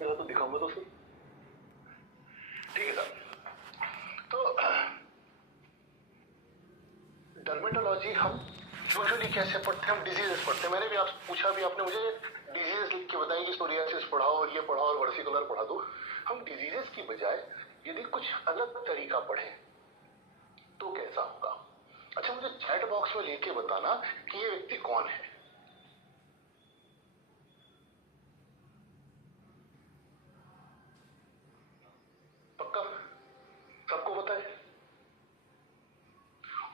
मेरा तो दिखाऊंगा तो सर। ठीक है सर। तो डर्मेटोलॉजी हम यूजुअली कैसे पढ़ते हैं? हम डिजीजेस पढ़ते हैं। मैंने भी आपसे पूछा भी, आपने मुझे डिजीजेस लिख के बताया कि सोरियासिस पढ़ाओ और ये पढ़ाओ और वर्सिकुलर पढ़ा दो। हम डिजीजेस की बजाय यदि कुछ अलग तरीका पढ़े तो कैसा होगा? अच्छा, मुझे चैट बॉक्स में लेके बताना कि ये व्यक्ति कौन है। पक्का सबको पता है?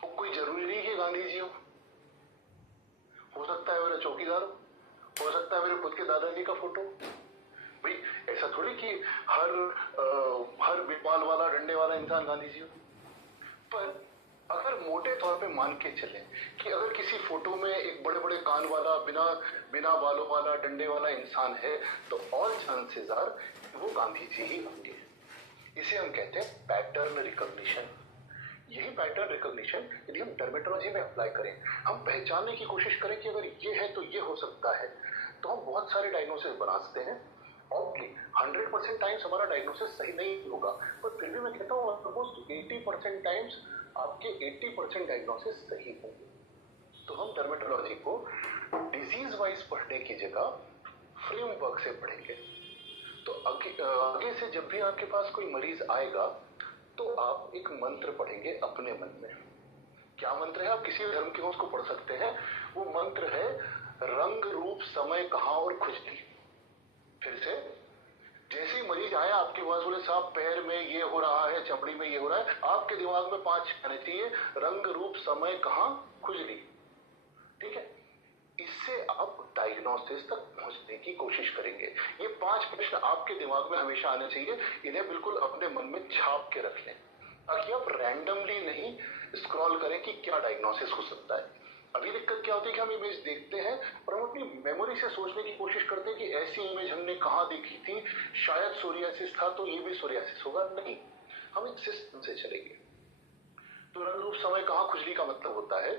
वो कोई जरूरी नहीं कि गांधी जी हो सकता है मेरा चौकीदार हो सकता है मेरे खुद के दादाजी का फोटो। भाई ऐसा थोड़ी कि हर बिपाल वाला डंडे वाला इंसान गांधी जी हो। पर अगर मोटे तौर पे मान के चले कि अगर किसी फोटो में एक बड़े बड़े कान वाला बिना बालों वाला डंडे वाला इंसान है तो ऑल चांसेस आर वो गांधी जी ही होंगे। इसे हम कहते हैं पैटर्न रिकॉग्निशन। यही पैटर्न रिकॉग्निशन यदि हम डर्मेटोलॉजी में अप्लाई करें, हम पहचानने की कोशिश करें कि अगर ये है तो ये हो सकता है, तो हम बहुत सारे डायग्नोसिस बना सकते हैं। ऑब्वियसली 100% टाइम्स हमारा डायग्नोसिस सही नहीं होगा, पर फिर भी मैं कहता हूँ ऑलमोस्ट 80% टाइम्स आपके 80% डायग्नोसिस सही होंगे। तो हम डर्मेटोलॉजी को डिजीज वाइज पढ़ने की जगह फ्रेमवर्क से पढ़ेंगे। तो आगे से जब भी आपके पास कोई मरीज आएगा तो आप एक मंत्र पढ़ेंगे अपने मन में। क्या मंत्र है? आप किसी भी धर्म के उसको पढ़ सकते हैं। वो मंत्र है रंग रूप समय कहां और खुजली। फिर से, जैसे ही मरीज आया आपके पास, बोले साहब पैर में ये हो रहा है, चमड़ी में ये हो रहा है, आपके दिमाग में 5 आने चाहिए, रंग रूप समय कहां खुजली। ठीक है, इससे आप डायग्नोसिस तक पहुंचने की कोशिश करेंगे। ये 5 प्रश्न आपके दिमाग में हमेशा आने चाहिए। इन्हें बिल्कुल अपने मन में छाप के रख लें ताकि आप रैंडमली नहीं स्क्रॉल करें कि क्या डायग्नोसिस हो सकता है। अभी दिक्कत क्या होती है कि हम इमेज देखते हैं और हम अपनी मेमोरी से सोचने की कोशिश करते हैं कि ऐसी इमेज हमने कहां देखी थी, शायद सोरियासिस था तो ये भी सोरियासिस होगा। नहीं, हम एक सिस्टम से चलेंगे। तो रंग रूप समय कहां खुजली का मतलब होता है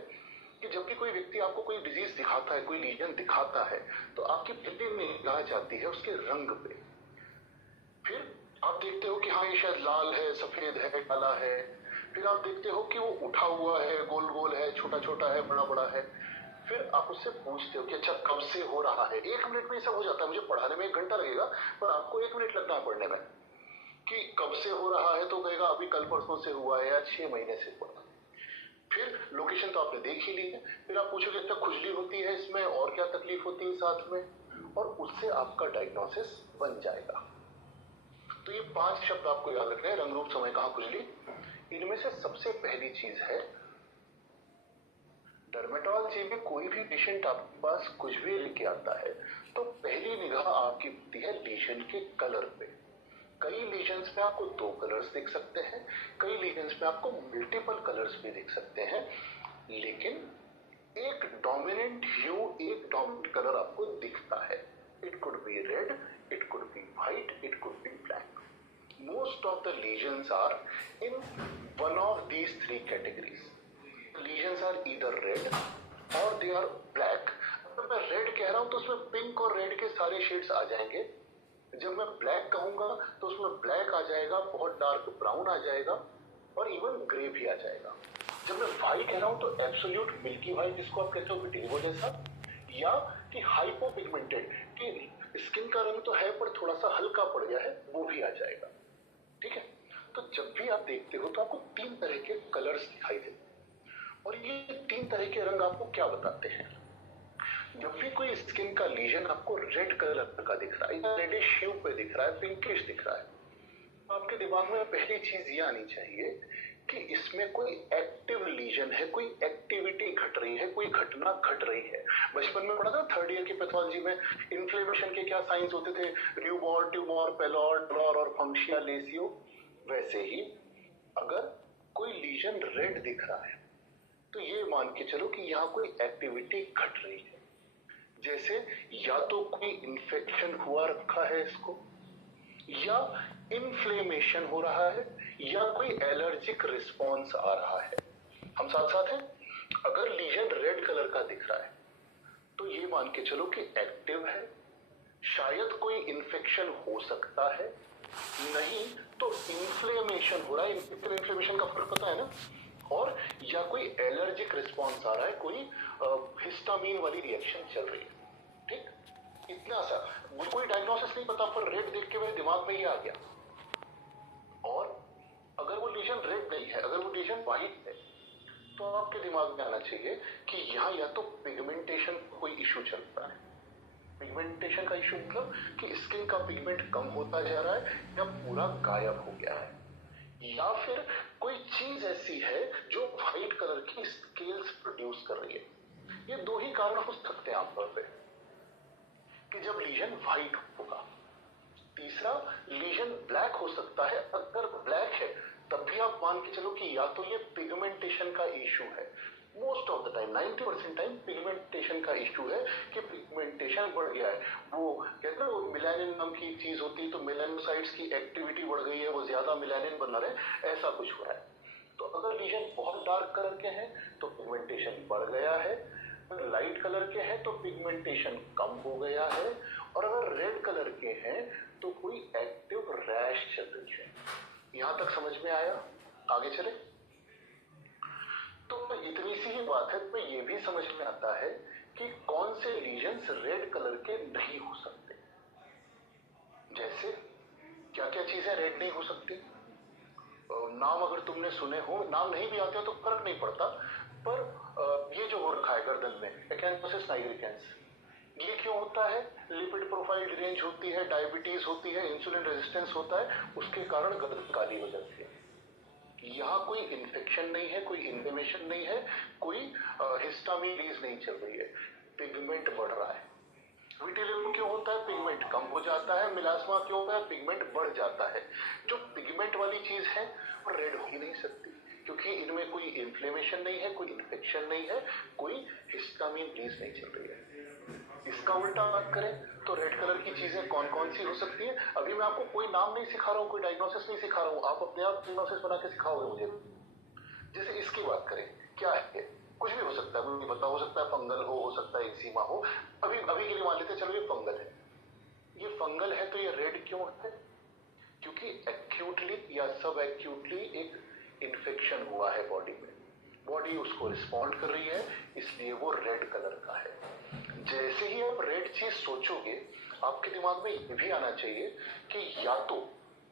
कि जब भी कोई व्यक्ति आपको कोई डिजीज दिखाता है, कोई लीजन दिखाता है, तो आपकी पहली निगाह जाती है उसके रंग पे। फिर आप देखते हो कि हाँ ये शायद लाल है, सफेद है, काला है। फिर आप देखते हो कि वो उठा हुआ है, गोल गोल है, छोटा छोटा है, बड़ा बड़ा है। फिर आप उससे पूछते हो कि अच्छा कब से हो रहा है। 1 मिनट में सब हो जाता है। मुझे पढ़ाने में 1 घंटा लगेगा, पर आपको 1 मिनट लगना है पढ़ने में। कि कब से हो रहा है तो कहेगा अभी कल परसों से हुआ है या 6 महीने से हुआ। फिर लोकेशन तो आपने देख ही ली है। फिर आप पूछोगे अच्छा खुजली होती है इसमें और क्या तकलीफ होती है साथ में, और उससे आपका डायग्नोसिस बन जाएगा। तो ये 5 शब्द आपको याद रखने हैं, रंग रूप समय कहां खुजली। इनमें से सबसे पहली चीज है, डर्मेटोलॉजी में कोई भी पेशेंट आपके पास कुछ भी लेके आता है तो पहली निगाह आपकी होती है लीजन के कलर पे। कई लीजन्स में आपको 2 कलर्स दिख सकते हैं, कई लीजन्स में आपको मल्टीपल कलर्स भी दिख सकते हैं, लेकिन एक डोमिनेंट ह्यू, एक डोमिनेंट कलर आपको दिखता है। It could be red, it could be white, it could be black. Most of the lesions are in one of these 3 categories. Lesions are either red or they are black. जब मैं red कह रहा हूं तो उसमें pink और red के सारे शेड्स आ जाएंगे। जब मैं ब्लैक कहूंगा तो उसमें ब्लैक आ जाएगा, बहुत डार्क ब्राउन आ जाएगा और इवन ग्रे भी आ जाएगा। जब मैं व्हाइट कह रहा हूं तो एब्सोल्यूट मिल्की व्हाइट, जिसको आप कहते हो विटिलिगो जैसा, या कि हाइपोपिगमेंटेड, कि स्किन का रंग तो है पर थोड़ा सा हल्का पड़ गया है, वो भी आ जाएगा। ठीक है, तो जब भी आप देखते हो तो आपको 3 तरह के कलर्स दिखाई देते हैं। और ये 3 तरह के रंग आपको क्या बताते हैं? जब भी कोई स्किन का लीजन आपको रेड कलर का दिख रहा है या रेडिश ह्यू पे दिख रहा है, पिंकिश दिख रहा है, आपके दिमाग में पहली चीज ये आनी चाहिए कि इसमें कोई एक्टिव लीजन है, कोई एक्टिविटी घट रही है, कोई घटना घट रही है। बचपन में पढ़ा था 3rd ईयर की पैथोलॉजी में, इन्फ्लेमेशन के क्या साइंस होते थे, र्यूमॉर, ट्यूमर, पेलॉर, ड्रॉर और फंक्शिया लेसियो। वैसे ही अगर कोई लीजन रेड दिख रहा है तो ये मान के चलो कि यहाँ कोई एक्टिविटी घट रही है। जैसे या तो कोई इंफेक्शन हुआ रखा है इसको, या इन्फ्लेमेशन हो रहा है, या कोई एलर्जिक रिस्पॉन्स आ रहा है। हम साथ साथ हैं। अगर लीजन रेड कलर का दिख रहा है तो ये मान के चलो कि एक्टिव है, शायद कोई इन्फेक्शन हो सकता है, नहीं तो इन्फ्लेमेशन हो रहा है। इन्फ्लेमेशन का फर्क पता है ना? और या कोई एलर्जिक रिस्पॉन्स आ रहा है, कोई हिस्टामिन वाली रिएक्शन चल रही है। ठीक, इतना सा, मुझे कोई डायग्नोसिस नहीं पता, पर रेड देख के मेरे दिमाग में ये आ गया। और अगर वो लीजन रेड नहीं है, अगर वो लीजन व्हाइट है, तो आपके दिमाग में आना चाहिए कि यहाँ या तो पिगमेंटेशन कोई इश्यू चलता है। पिगमेंटेशन का इश्यू मतलब कि स्किन का पिगमेंट कम होता जा रहा है या पूरा गायब हो गया है, या फिर कोई चीज ऐसी है जो व्हाइट कलर की स्केल्स प्रोड्यूस कर रही है। ये दो ही कारण हो सकते हैं आमतौर पे कि जब लीजन व्हाइट होगा। तीसरा, लीजन ब्लैक हो सकता है। अगर ब्लैक है तब भी आप मान के चलो कि या तो ये पिगमेंटेशन का इश्यू है। Most of the time 90% time pigmentation का इश्यू है कि पिगमेंटेशन बढ़ गया है। वो कहते हैं वो मेलानिन नाम की चीज होती है, तो मेलानोसाइट्स की एक्टिविटी बढ़ गई है, वो ज्यादा मेलानिन बना रहे, ऐसा कुछ हो रहा है। तो अगर लीजन बहुत डार्क कलर के हैं तो पिगमेंटेशन बढ़ गया है, लाइट कलर के हैं तो पिगमेंटेशन कम हो गया है, और अगर रेड कलर के हैं तो कोई एक्टिव रैश चल रही है। यहां तक समझ में आया? आगे चले। तो इतनी सी ही बात है, तो ये भी समझ में आता है कि कौन से लीजन्स रेड कलर के नहीं हो सकते। जैसे क्या क्या चीजें रेड नहीं हो सकती? नाम अगर तुमने सुने हो, नाम नहीं भी आते हो तो फर्क नहीं पड़ता, पर ये जो हो रखा है गर्दन में, एक्यांथोसिस नाइग्रिकेंस, ये क्यों होता है? लिपिड प्रोफाइल डिरेंज होती है, डायबिटीज होती है, इंसुलिन रेजिस्टेंस होता है, उसके कारण गर्दन काली हो जाती है। यहाँ कोई इन्फेक्शन नहीं है, कोई इन्फ्लेमेशन नहीं है, कोई हिस्टामिन रिलीज नहीं चल रही है, पिगमेंट बढ़ रहा है। विटिलिगो क्यों होता है? पिगमेंट कम हो जाता है। मिलास्मा क्यों होता है? पिगमेंट बढ़ जाता है। जो पिगमेंट वाली चीज है वो रेड हो ही नहीं सकती, क्योंकि इनमें कोई इन्फ्लेमेशन नहीं है, कोई इन्फेक्शन नहीं है, कोई हिस्टामिन रिलीज नहीं चल रही है। इसका उल्टा बात करें तो रेड कलर की चीजें कौन कौन सी हो सकती है? अभी मैं आपको कोई नाम नहीं सिखा रहा हूँ, कोई डायग्नोसिस नहीं सिखा रहा हूँ, आप अपने आप डायग्नोसिस बना के सिखाओगे मुझे। जैसे इसकी बात करें, क्या है? कुछ भी हो सकता है, मुझे पता, हो सकता है फंगल हो सकता है एक्जिमा हो। अभी अभी के लिए मान लेते चलो ये फंगल है। ये फंगल है तो ये रेड क्यों है? क्योंकि एक्यूटली या सब एक्यूटली एक इन्फेक्शन हुआ है बॉडी में, बॉडी उसको रिस्पॉन्ड कर रही है, इसलिए वो रेड कलर का है। जैसे ही आप रेड चीज सोचोगे, आपके दिमाग में ये भी आना चाहिए कि या तो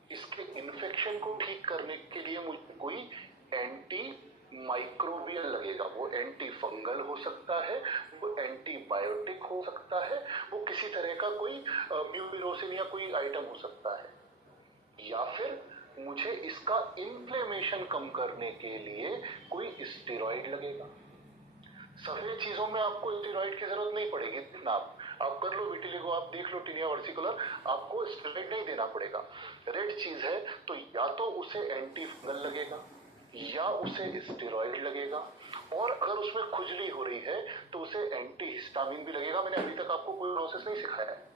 इसके इन्फेक्शन को ठीक करने के लिए मुझे कोई एंटी माइक्रोबियल लगेगा, वो एंटी फंगल हो सकता है, वो एंटीबायोटिक हो सकता है, वो किसी तरह का कोई ब्यूबिरोसिन या कोई आइटम हो सकता है, या फिर मुझे इसका इन्फ्लेमेशन कम करने के लिए कोई स्टेरॉइड लगेगा। सफेद चीजों में आपको स्टेरॉइड की जरूरत नहीं पड़ेगी, इतना आप कर लो, विटिलिगो आप देख लो, टीनिया वर्सिकुलर, आपको स्टेरॉइड नहीं देना पड़ेगा। रेड चीज है तो या तो उसे एंटी फंगल लगेगा या उसे स्टेरॉइड लगेगा, और अगर उसमें खुजली हो रही है तो उसे एंटी हिस्टामिन भी लगेगा। मैंने अभी तक आपको कोई प्रोसेस नहीं सिखाया है।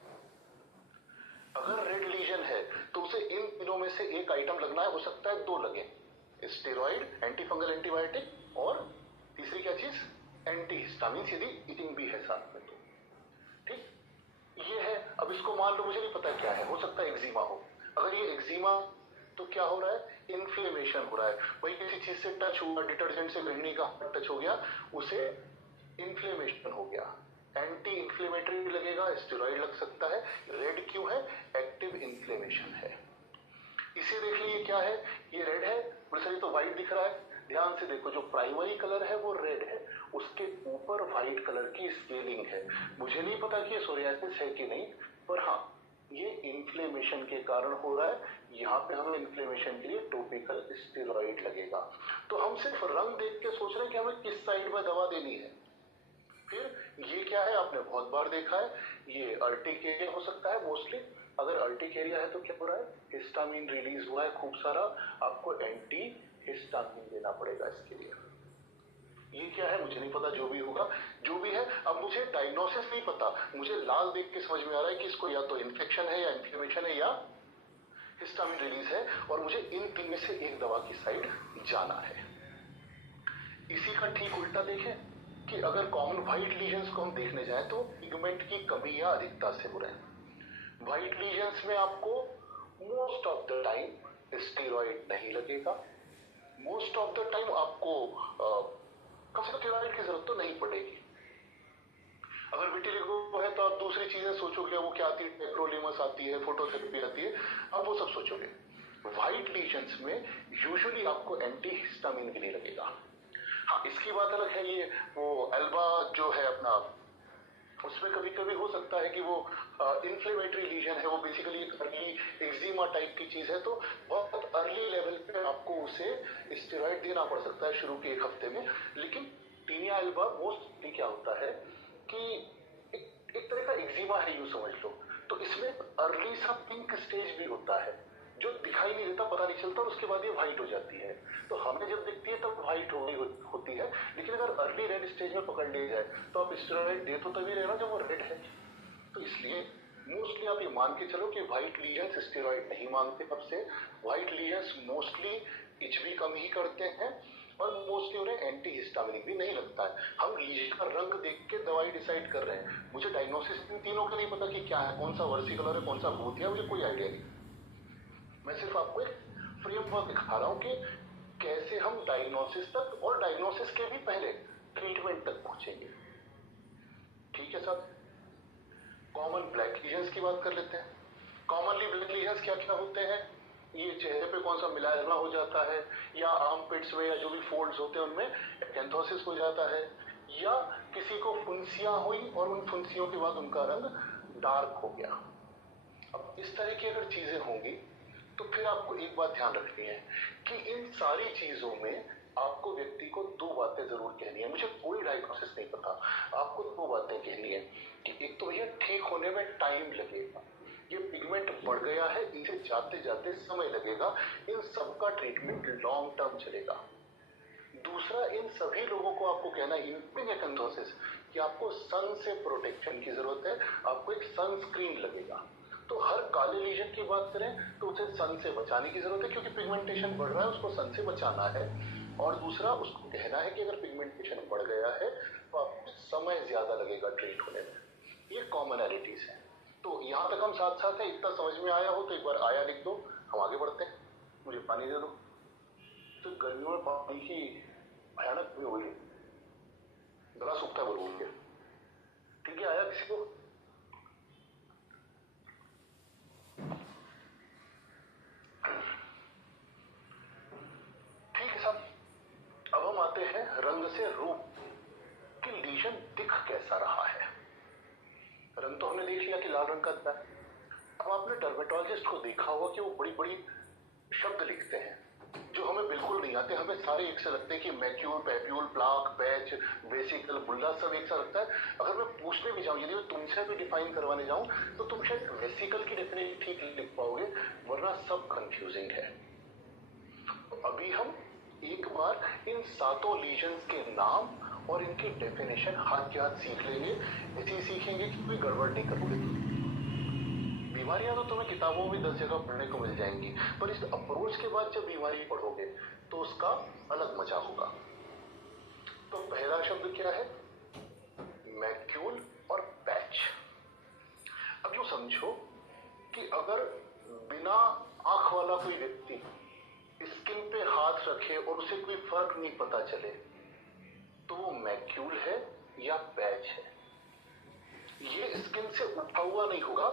अगर रेड लीजन है तो उसे इन तीनों में से एक आइटम लगना है, हो सकता है दो लगे, स्टेरॉइड, एंटी फंगल एंटीबायोटिक, और तीसरी क्या चीज? एंटी हिस्टामिन, यदि इटिंग भी है साथ में तो। ठीक, ये है। अब इसको मान लो मुझे नहीं पता क्या है, हो सकता है एक्जिमा हो। अगर ये एक्जिमा तो क्या हो रहा है? इन्फ्लेमेशन हो रहा है। वही किसी चीज से टच हुआ, डिटर्जेंट से गृहिणी का टच हो गया, उसे इन्फ्लेमेशन हो गया, एंटी इन्फ्लेमेटरी लगेगा, स्टेरॉइड लग सकता है। रेड क्यों है? एक्टिव इन्फ्लेमेशन है। इसे देख लीजिए क्या है, ये रेड है, दूसरी तो व्हाइट दिख रहा है। ध्यान से देखो, जो प्राइमरी कलर है वो रेड है, उसके ऊपर व्हाइट कलर की स्केलिंग है। मुझे नहीं पता कि ये सोरियासिस है कि नहीं, पर हाँ ये इन्फ्लेमेशन के कारण हो रहा है। यहाँ पे हमें इन्फ्लेमेशन के लिए टॉपिकल स्टेरॉइड लगेगा। तो हम सिर्फ रंग देख के सोच रहे हैं कि हमें किस साइड में दवा देनी है। फिर ये क्या है? आपने बहुत बार देखा है, ये अर्टिकेरिया हो सकता है मोस्टली। अगर अर्टिकेरिया है तो क्या हो रहा है? हिस्टामिन रिलीज हुआ है खूब सारा, आपको एंटी हिस्टामिन देना पड़ेगा इसके लिए। ये क्या है मुझे नहीं पता, जो भी होगा जो भी है। अब मुझे डायग्नोसिस नहीं पता, मुझे लाल देख के समझ में आ रहा है कि इसको या तो इन्फेक्शन है, या इन्फ्लेमेशन है, या हिस्टामिन रिलीज है, और मुझे इन तीन में से एक दवा की साइड जाना है। इसी का ठीक उल्टा देखें कि अगर कॉमन व्हाइट लीजन्स को हम देखने जाएं तो पिगमेंट की कमी या अधिकता से हो रहे हैं। व्हाइट लीजन्स में आपको most of the time steroid नहीं लगेगा, मोस्ट ऑफ द टाइम आपको कम से कम स्टेरॉइड की जरूरत तो नहीं पड़ेगी। अगर विटिलिगो है तो आप दूसरी चीजें सोचोगे, वो क्या आती है, टेक्रोलिमस आती है, फोटोथेरेपी आती है, आप वो सब सोचोगे। व्हाइट लीजन्स में यूजुअली आपको एंटी हिस्टामिन भी नहीं लगेगा। हाँ, इसकी बात अलग है, ये वो एल्बा जो है अपना, उसमें कभी कभी हो सकता है कि वो इन्फ्लेमेटरी लीजन है, वो बेसिकली एक अर्ली एक्जिमा टाइप की चीज है, तो बहुत अर्ली लेवल पे आपको उसे स्टेरॉइड देना पड़ सकता है शुरू के 1 हफ्ते में। लेकिन टीनिया एल्बा मोस्टली क्या होता है कि एक तरह का एक्जिमा है, यूं समझ लो। तो इसमें अर्ली सा पिंक स्टेज भी होता है जो दिखाई नहीं देता, पता नहीं चलता, और उसके बाद ये व्हाइट हो जाती है। तो हमें जब दिखती है तब व्हाइट हो गई होती है, लेकिन अगर अर्ली रेड स्टेज में पकड़ ली जाए तो आप स्टेरॉइड दे तो तभी रहे ना जब वो रेड है। तो इसलिए मोस्टली आप ये मान के चलो कि व्हाइट लीजन्स स्टेरॉइड नहीं मांगते। तब से व्हाइट लीजन्स मोस्टली इच भी कम ही करते हैं और मोस्टली उन्हें एंटी हिस्टामिनिक भी नहीं लगता है। हम लीजन का रंग देख के दवाई डिसाइड कर रहे हैं। मुझे डायग्नोसिस इन तीनों का नहीं पता कि क्या है, कौन सा वर्सिकुलर है, कौन सा भूतिया, मुझे कोई आइडिया नहीं। मैं सिर्फ आपको एक फ्रेमवर्क दिखा रहा हूं कि कैसे हम डायग्नोसिस तक और डायग्नोसिस के भी पहले ट्रीटमेंट तक पहुंचेंगे। ठीक है साहब, कॉमन ब्लैक लीजन्स की बात कर लेते हैं। कॉमनली ब्लैक लीजन्स क्या क्या होते हैं? ये चेहरे पे कौन सा मिलायना हो जाता है, या आर्म पिट्स में या जो भी फोल्ड्स होते हैं उनमें एक्केंथोसिस हो जाता है, या किसी को फुंसियां हुई और उन फुंसियों के बाद उनका रंग डार्क हो गया। अब इस तरह की अगर चीजें होंगी तो फिर आपको एक बात ध्यान रखनी है कि इन सारी चीजों में आपको व्यक्ति को 2 बातें जरूर कहनी है। मुझे कोई डायग्नोसिस नहीं पता, आपको 2 बातें कहनी है कि एक तो भैया ठीक होने में टाइम लगेगा, ये पिगमेंट बढ़ गया है, इसे जाते जाते समय लगेगा, इन सबका ट्रीटमेंट लॉन्ग टर्म चलेगा। दूसरा, इन सभी लोगों को आपको कहना है इंक्लूडिंग एक्केंथोसिस कि आपको सन से प्रोटेक्शन की जरूरत है, आपको एक सनस्क्रीन लगेगा। तो हर काले लीजन की बात करें तो उसे सन से बचाने की जरूरत है, क्योंकि पिगमेंटेशन बढ़ रहा है, उसको सन से बचाना है। और दूसरा, उसको कहना है कि अगर पिगमेंटेशन बढ़ गया है तो आपको समय ज्यादा लगेगा ट्रीट होने में। ये कॉमनैलिटीज है। तो यहां तक हम साथ साथ हैं, इतना समझ में आया हो तो एक बार आया लिख दो, हम आगे बढ़ते हैं। मुझे पानी दे दो। तो गर्मियों में पानी की भयानक कमी हुई है, गला सूखता है बोल के। ठीक है, आया किसी को? ठीक है साहब, अब हम आते हैं रंग से रूप कि लीजन दिख कैसा रहा है। रंग तो हमने देख लिया कि लाल रंग का था। अब आपने डर्मेटोलॉजिस्ट को देखा होगा कि वो बड़ी बड़ी शब्द लिखते हैं जो हमें बिल्कुल नहीं आते। हमें सारे एक से लगते हैं कि macule, papule, plaque, patch, vesicle, bulla सब एक सा लगता है। अगर मैं पूछने भी जाऊं, यदि मैं तुमसे भी डिफाइन करवाने जाऊं तो तुम शायद वेसिकल की डेफिनेशन ठीक लिख पाओगे, वरना सब कंफ्यूजिंग है। तो अभी हम एक बार इन 7 लीजन्स के नाम और इनकी डेफिनेशन हाथ के हाथ सीख लेंगे। ऐसे ही सीखेंगे कि कोई गड़बड़ नहीं करोगे। बीमारियां तो तुम्हें किताबों में 10 जगह पढ़ने को मिल जाएंगी, पर इस अप्रोच के बाद जब बीमारी पढ़ोगे तो उसका अलग मजा होगा। तो पहला शब्द क्या है? मैक्यूल और पैच। अब यूं समझो कि अगर बिना आंख वाला कोई व्यक्ति स्किन पे हाथ रखे और उसे कोई फर्क नहीं पता चले तो वो मैक्यूल है या पैच है। ये स्किन से उठा हुआ नहीं होगा,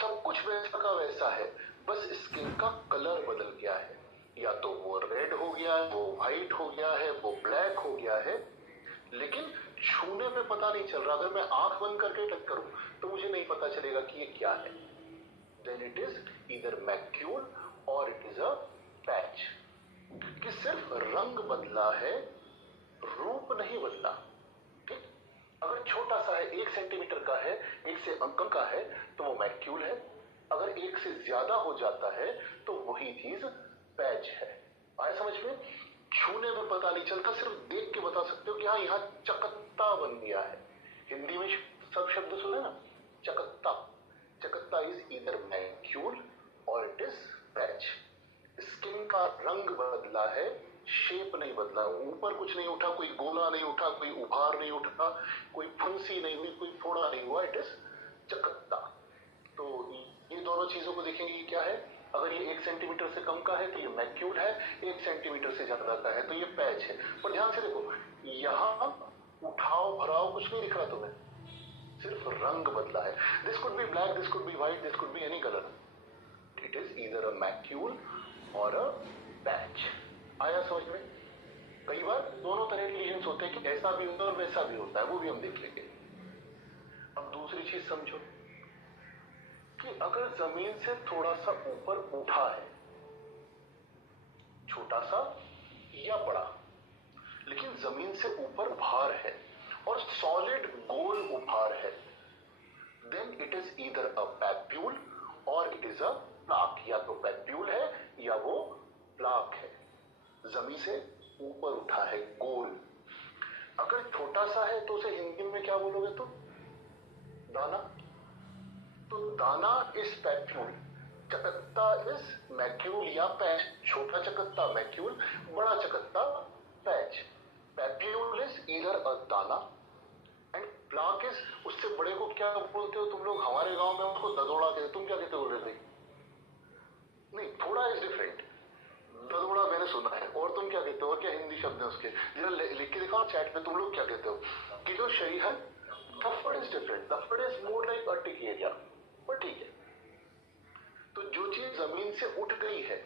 सब कुछ वैसा का वैसा है, बस स्किन का कलर बदल गया है। या तो वो रेड हो गया है, वो व्हाइट हो गया है, वो ब्लैक हो गया है, लेकिन छूने पे पता नहीं चल रहा। अगर मैं आंख बंद करके टच करूं तो मुझे नहीं पता चलेगा कि ये क्या है। Then it is either macule or it is a patch. कि सिर्फ रंग बदला है, रूप नहीं बदला। ठीक, अगर छोटा सा है, 1 सेंटीमीटर का है, 1 से कम का है, तो वो मैक्यूल है। अगर 1 से ज्यादा हो जाता है तो वही चीज पैच है। आए समझ में? छूने में पता नहीं चलता, सिर्फ देख के बता सकते हो कि हाँ यहाँ चकत्ता बन गया है। हिंदी में सब शब्द सुने ना, चकत्ता। चकत्ता is either macule or it is patch. Skin का रंग बदला है, शेप नहीं बदला। ऊपर कुछ नहीं उठा, कोई गोला नहीं उठा, कोई उभार नहीं उठा, कोई फुंसी नहीं हुई, कोई फोड़ा नहीं हुआ, इट इज चकत्ता। तो दोनों चीजों को देखेंगे कि क्या है। अगर ये 1 सेंटीमीटर से कम का है तो ये मैक्यूल है, 1 सेंटीमीटर से ज्यादा का है तो ये पैच है। पर ध्यान से देखो, यहाँ उठाव भराव कुछ नहीं दिख रहा तुम्हें, सिर्फ रंग बदला है। This could be black, this could be white, this could be any colour. It is either a macule और अ पैच। आया समझ में? कई बार दोनों तरह के लीजन्स होते हैं कि ऐसा भी होता है और वैसा भी होता है, वो भी हम देख लेंगे। अब दूसरी चीज समझो कि अगर जमीन से थोड़ा सा ऊपर उठा है, छोटा सा या बड़ा, लेकिन जमीन से ऊपर भार है और सॉलिड गोल भार है, then it is either a papule or it is a plaque. या तो पैप्यूल है या वो प्लाक है। जमीन से ऊपर उठा है, गोल। अगर छोटा सा है तो उसे हिंदी में क्या बोलोगे तुम? दाना। तो दाना इज पैप्यूल, चकत्ता इज मैक्यूल या पैच। छोटा चकत्ता मैक्यूल, बड़ा चकत्ता patch. Papule is either a दाना एंड प्लाक इज, उससे बड़े को क्या बोलते हो तुम लोग? हमारे गांव में उसको ददोड़ा कहते, तुम क्या कहते हो? बोल रहे थे नहीं, थोड़ा इज डिफरेंट। ददोड़ा मैंने सुना है, और तुम क्या कहते हो? और क्या हिंदी शब्द है उसके? जरा लिख के दिखाओ चैट में, तुम लोग क्या कहते हो? किलो शरीहन। धफ्फड़ इज डिफरेंट, धफ्फड़ इज मोर लाइक अर्टिक एरिया, पर ठीक है। तो जो चीज जमीन से उठ गई है,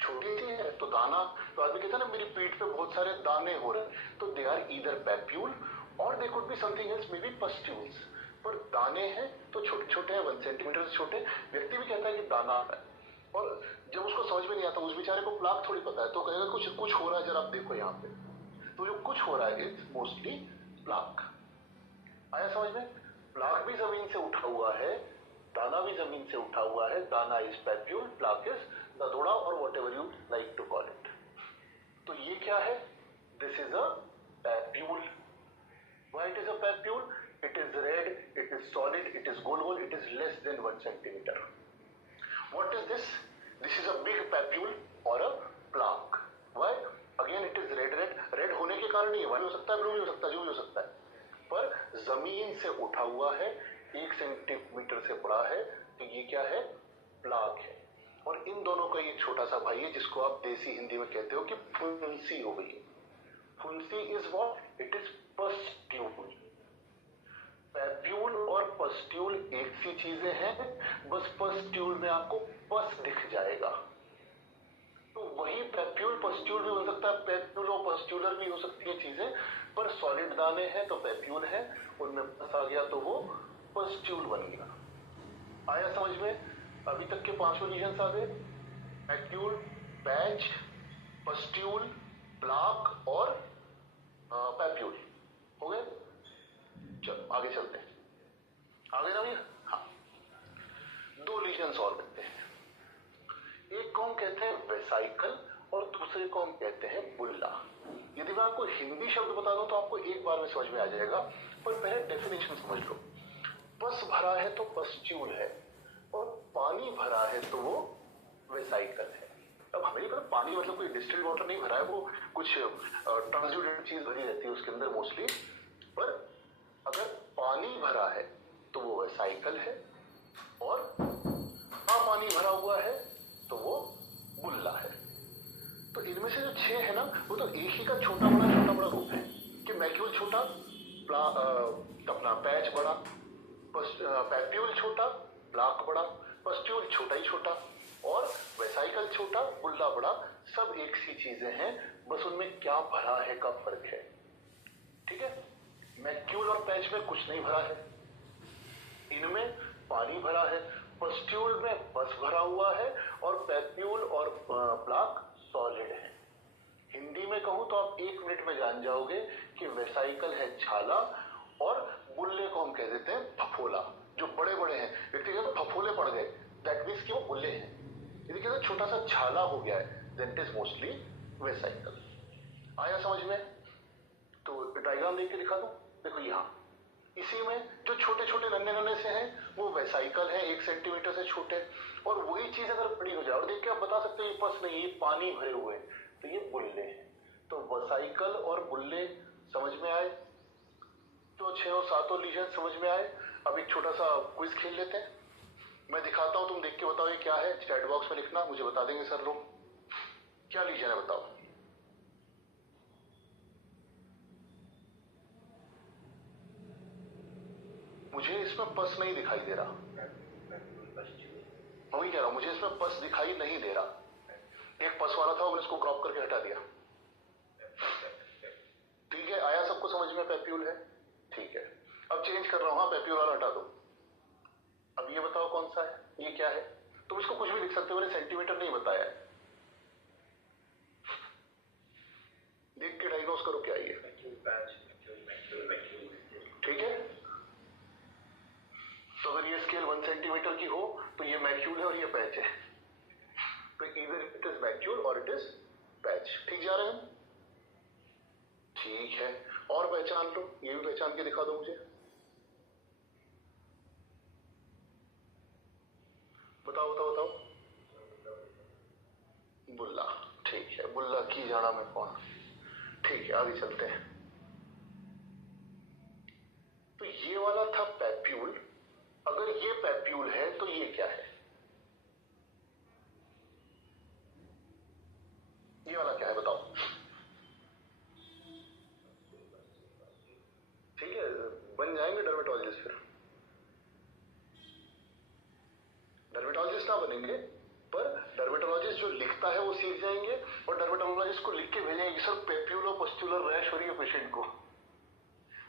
छोटी सी है, तो दाना, तो आदमी कहता है ना मेरी पीठ पे बहुत सारे दाने हो रहे हैं, तो दे आर ईदर पैप्यूल और they could be something else, may be pustules. पर दाने हैं तो छोटे छोटे हैं, 1 सेंटीमीटर से छोटे। व्यक्ति भी कहता है कि दाना है, और जब उसको समझ में नहीं आता, उस बेचारे को प्लाक थोड़ी पता है, तो कहेगा कुछ कुछ हो रहा है, जरा आप देखो यहाँ पे। तो जो कुछ हो रहा है इट्स मोस्टली प्लाक। आया समझ में? प्लाक भी जमीन से उठा हुआ है, दाना भी जमीन से उठा हुआ है। दाना इज पैप्यूल, प्लाक इज ददोड़ा और whatever you like to call it. तो ये क्या है? This is a papule. Why it is a papule? It is red, it is solid, it is गोल गोल, it is less than 1 centimetre. What is this? This is a big papule or a plaque. Why? Again it is red. Red होने के कारण नहीं है, white हो सकता है, ब्लू भी हो सकता है, जो भी हो सकता है, पर जमीन से उठा हुआ है, 1 सेंटीमीटर से बड़ा है, तो ये क्या है? प्लाक है। और इन दोनों का एक छोटा सा भाई है जिसको आप देसी हिंदी में कहते हो कि फुंसी हो गई। फुंसी is what? It is pustule. Papule और पस्ट्यूल एक सी चीजें हैं, बस पस्ट्यूल में आपको पस दिख जाएगा। तो वही पैप्यूल पस्ट्यूल भी हो सकता है, पैप्यूल और पस्ट्यूलर भी हो सकती है चीजें, पर सॉलिड दाने हैं तो पैप्यूल है, उनमें पस आ गया तो वो पस्ट्यूल बन गया। आया समझ में? अभी तक के 5 रीजन्स आ गए, पैप्यूल, पैच, पस्ट्यूल, प्लाक और पैप्यूल हो गए। चलो आगे चलते हैं, आगे ना भैया। हाँ, 2 लीजन्स और कहते हैं। एक को हम कहते हैं वेसाइकल और दूसरे को हम कहते हैं बुल्ला। यदि मैं आपको हिंदी शब्द बता दूं तो आपको एक बार में समझ में आ जाएगा, पर पहले डेफिनेशन समझ लो। पस भरा है तो पस्ट्यूल है, और पानी भरा है तो वो वेसाइकल है। अब हमें नहीं पता पानी मतलब कोई डिस्टिल्ड वाटर नहीं भरा है, वो कुछ ट्रांसल्यूटेंट चीज भरी रहती है उसके अंदर मोस्टली। पर अगर पानी भरा है तो वो वेसाइकल है, और पानी भरा हुआ है तो वो बुल्ला है। तो इनमें से जो 6 है ना, वो तो एक ही का छोटा बड़ा रूप है कि मैक्यूल छोटा, अपना पैच बड़ा, पैप्यूल छोटा, प्लाक बड़ा, पस्ट्यूल छोटा ही छोटा, और वेसाइकल छोटा, बुल्ला बड़ा। सब एक सी चीजें हैं, बस उनमें क्या भरा है का फर्क है। ठीक है? मैक्यूल और पैच में कुछ नहीं भरा है, इनमें पानी भरा है। पस्ट्यूल में पस भरा हुआ है, और पैप्यूल और प्लाक सॉलिड है। हिंदी में कहूं तो आप 1 मिनट में जान जाओगे कि वेसाइकल है छाला, और बुल्ले को हम कह देते हैं फफोला। जो बड़े बड़े हैं, व्यक्ति कहते हैं फफोले पड़ गए, दैट मीन्स कि वो बुल्ले हैं। यदि कहते हैं छोटा सा छाला हो गया है, then it is mostly vesicle. आया समझ में? तो डायग्राम देख के दिखा दूं, देखो यहाँ इसी में जो छोटे छोटे नन्हे से हैं वो वेसाइकल है, 1 सेंटीमीटर से छोटे, और वही चीज अगर बड़ी हो जाए और देख के आप बता सकते हो ये पस नहीं, ये पानी भरे हुए हैं, तो ये बुल्ले हैं। तो वेसाइकल और बुल्ले समझ में आए, तो 6 और 7 लीजन समझ में आए। अब एक छोटा सा क्विज खेल लेते हैं। मैं दिखाता हूं, तुम देख के बताओ ये क्या है। चैट बॉक्स में लिखना, मुझे बता देंगे सर लोग क्या लीजन है, बताओ। मुझे इसमें पस नहीं दिखाई दे रहा, मैं वही कह रहा हूं, मुझे इसमें पस दिखाई नहीं दे रहा। एक पस वाला था, मैंने इसको क्रॉप करके हटा दिया। ठीक है, आया सबको समझ में पैप्यूल है? ठीक है, अब चेंज कर रहा हूं, हाँ पेप्यूल वाला हटा दो। अब ये बताओ कौन सा है, ये क्या है? तुम इसको कुछ भी लिख सकते हो, मैंने सेंटीमीटर नहीं बताया है। देख के डायग्नोस करो क्या ये। ठीक है, तो अगर ये स्केल 1 सेंटीमीटर की हो तो ये मैक्यूल है और ये पैच है। तो इधर it is macule or it is patch. ठीक जा रहे हैं? ठीक है, और पहचान लो, ये भी पहचान के दिखा दो मुझे। बताओ बताओ बताओ। बुल्ला, ठीक है, बुल्ला की जाना में कौन। ठीक है, आगे चलते हैं। तो ये वाला था पैप्यूल। अगर ये पैप्यूल है तो ये क्या है? ये वाला क्या है बताओ। ठीक है, बन जाएंगे डर्मेटोलॉजिस्ट। फिर डर्मेटोलॉजिस्ट ना बनेंगे, पर डर्मेटोलॉजिस्ट जो लिखता है वो सीख जाएंगे, और डर्मेटोलॉजिस्ट को लिख के भेजेंगे कि सर पैप्यूलो पस्टुलर रैश हो रही है पेशेंट को।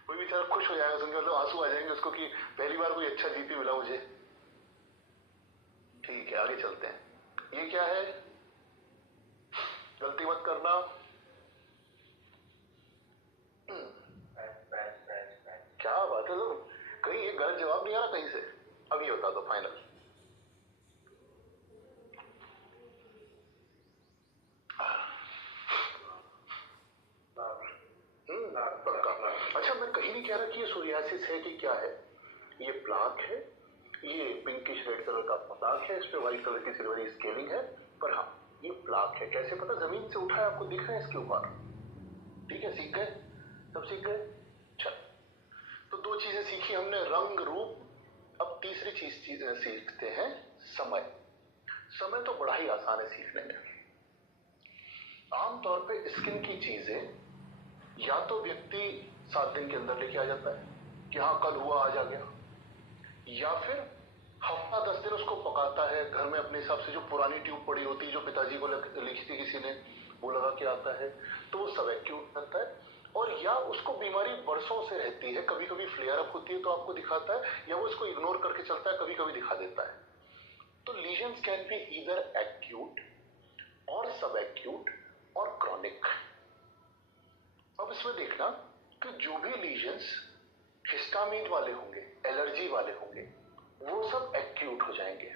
कोई बेचारा खुश हो जाएगा सुनकर, मतलब आंसू आ जाएंगे उसको कि पहली बार कोई अच्छा जीपी मिला मुझे। ठीक है, आगे चलते हैं। ये क्या है? गलती मत करना। क्या बात है, तो कहीं ये गलत जवाब नहीं आ रहा कहीं से? अब ये बता दो फाइनल। पक्का। अच्छा, मैं कहीं नहीं कह रहा कि ये सोरियासिस है कि क्या है। ये प्लाक है, ये पिंकिश रेड कलर का प्लाक है, इस पे व्हाइट कलर की सिल्वरी स्केलिंग है, पर हाँ ये प्लाक है। कैसे पता? जमीन से उठा है, आपको दिख रहा है इसके ऊपर। ठीक है, सीख गए, सब सीख गए। चल, तो दो चीजें सीखी हमने, रंग रूप। अब तीसरी चीज सीखते हैं, समय। समय तो बड़ा ही आसान है सीखने में। आमतौर पे स्किन की चीजें या तो व्यक्ति 7 दिन के अंदर लेके आ जाता है कि हाँ कल हुआ आज आ गया, या फिर हफ्ता 10 दिन उसको पकाता है घर में अपने हिसाब से। जो पुरानी ट्यूब पड़ी होती है, जो पिताजी को लिखी थी किसी ने, वो लगा के आता है, तो वो सब एक्यूट रहता है। और या उसको बीमारी वर्षों से रहती है, कभी कभी फ्लेयर अप होती है तो आपको दिखाता है, या वो इसको इग्नोर करके चलता है, कभी कभी दिखा देता है। तो lesions can be either acute और सब एक्यूट और क्रॉनिक। अब इसमें देखना कि जो भी लीजन्स हिस्टामिन वाले होंगे, एलर्जी वाले होंगे, वो सब एक्यूट हो जाएंगे।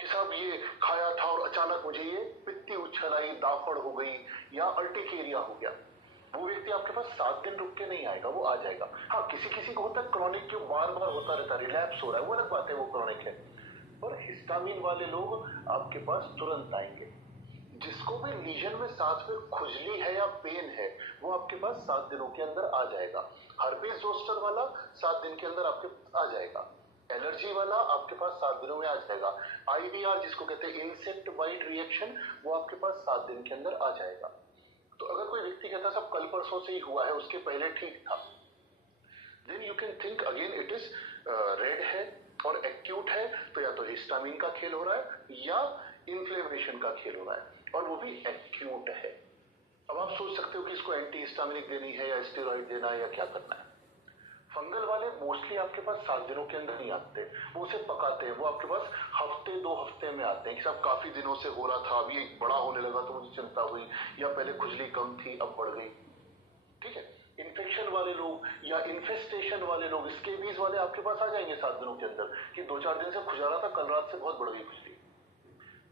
कि साहब ये खाया था और अचानक मुझे ये पित्ती उछल आई, दाफड़ हो गई, या अर्टिकेरिया हो गया, वो व्यक्ति आपके पास 7 दिन रुक के नहीं आएगा, वो आ जाएगा। हाँ, किसी किसी को होता है क्रॉनिक, जो बार बार होता रहता है, रिलैप्स हो रहा है, वो अलग बात है, वो क्रॉनिक है। पर हिस्टामिन वाले लोग आपके पास तुरंत आएंगे। जिसको भी लीजन में साथ में खुजली है या पेन है, वो आपके पास 7 दिनों के अंदर आ जाएगा। हर्पीज जोस्टर वाला 7 दिन के अंदर आपके पास आ जाएगा। एलर्जी वाला आपके पास 7 दिनों में आ जाएगा। आईबीआर जिसको कहते हैं इंसेक्ट बाइट रिएक्शन, वो आपके पास 7 दिन के अंदर आ जाएगा। तो अगर कोई व्यक्ति कहता है सब कल परसों से ही हुआ है, उसके पहले ठीक था, then you can think again it is red है और एक्यूट है, तो या तो हिस्टामिन का खेल हो रहा है या इन्फ्लेमेशन का खेल हो रहा है, और वो भी एक्यूट है। अब आप सोच सकते हो कि इसको एंटी हिस्टामिनिक देनी है या स्टेरॉइड देना है या क्या करना है। फंगल वाले मोस्टली आपके पास 7 दिनों के अंदर नहीं आते, वो उसे पकाते हैं, वो आपके पास हफ्ते 2 हफ्ते में आते हैं कि साहब काफी दिनों से हो रहा था, अभी बड़ा होने लगा तो मुझे चिंता हुई, या पहले खुजली कम थी अब बढ़ गई। ठीक है, इन्फेक्शन वाले लोग या इन्फेस्टेशन वाले लोग, स्केबीज वाले आपके पास आ जाएंगे 7 दिनों के अंदर कि 2-4 दिन से खुजा रहा था, कल रात से बहुत बढ़ गई खुजली।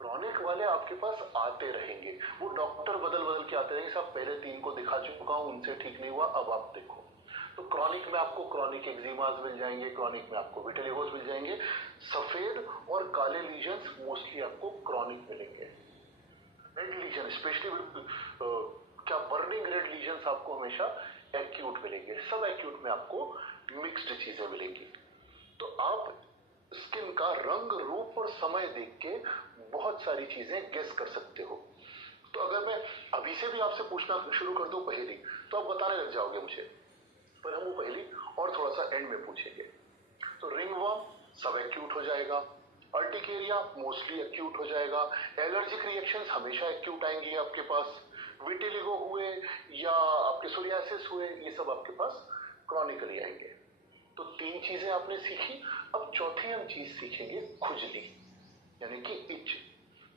क्रॉनिक वाले आपके पास आते रहेंगे, वो डॉक्टर बदल बदल के आते रहेंगे, साहब पहले 3 को दिखा चुका हूं, उनसे ठीक नहीं हुआ, अब आप देखो। तो क्रॉनिक में आपको क्रॉनिक एक्जिमास मिल जाएंगे, क्रॉनिक में आपको विटिलिगोस मिल जाएंगे। सफेद और काले लीजन्स मोस्टली आपको क्रॉनिक मिलेंगे। रेड लीजन स्पेशली क्या बर्निंग रेड लीजन्स आपको हमेशा एक्यूट मिलेंगे। सब एक्यूट में आपको मिक्स्ड चीजें मिलेंगी। तो आप स्किन का रंग, रूप और समय देख के बहुत सारी चीजें गेस कर सकते हो। तो अगर मैं अभी से भी आपसे पूछना शुरू कर दूं पहेली, तो आप बताने लग जाओगे मुझे, पर हम वो पहेली और थोड़ा सा एंड में पूछेंगे। तो रिंगवर्म सब एक्यूट हो जाएगा, अर्टिकेरिया मोस्टली एक्यूट हो जाएगा, एलर्जिक रिएक्शंस हमेशा एक्यूट आएंगी आपके पास, विटिलिगो हुए या आपके सोरियासिस हुए, ये सब आपके पास क्रॉनिकली आएंगे। तो 3 चीजें आपने सीखी। अब चौथी हम चीज सीखेंगे, खुजली, यानी कि इच।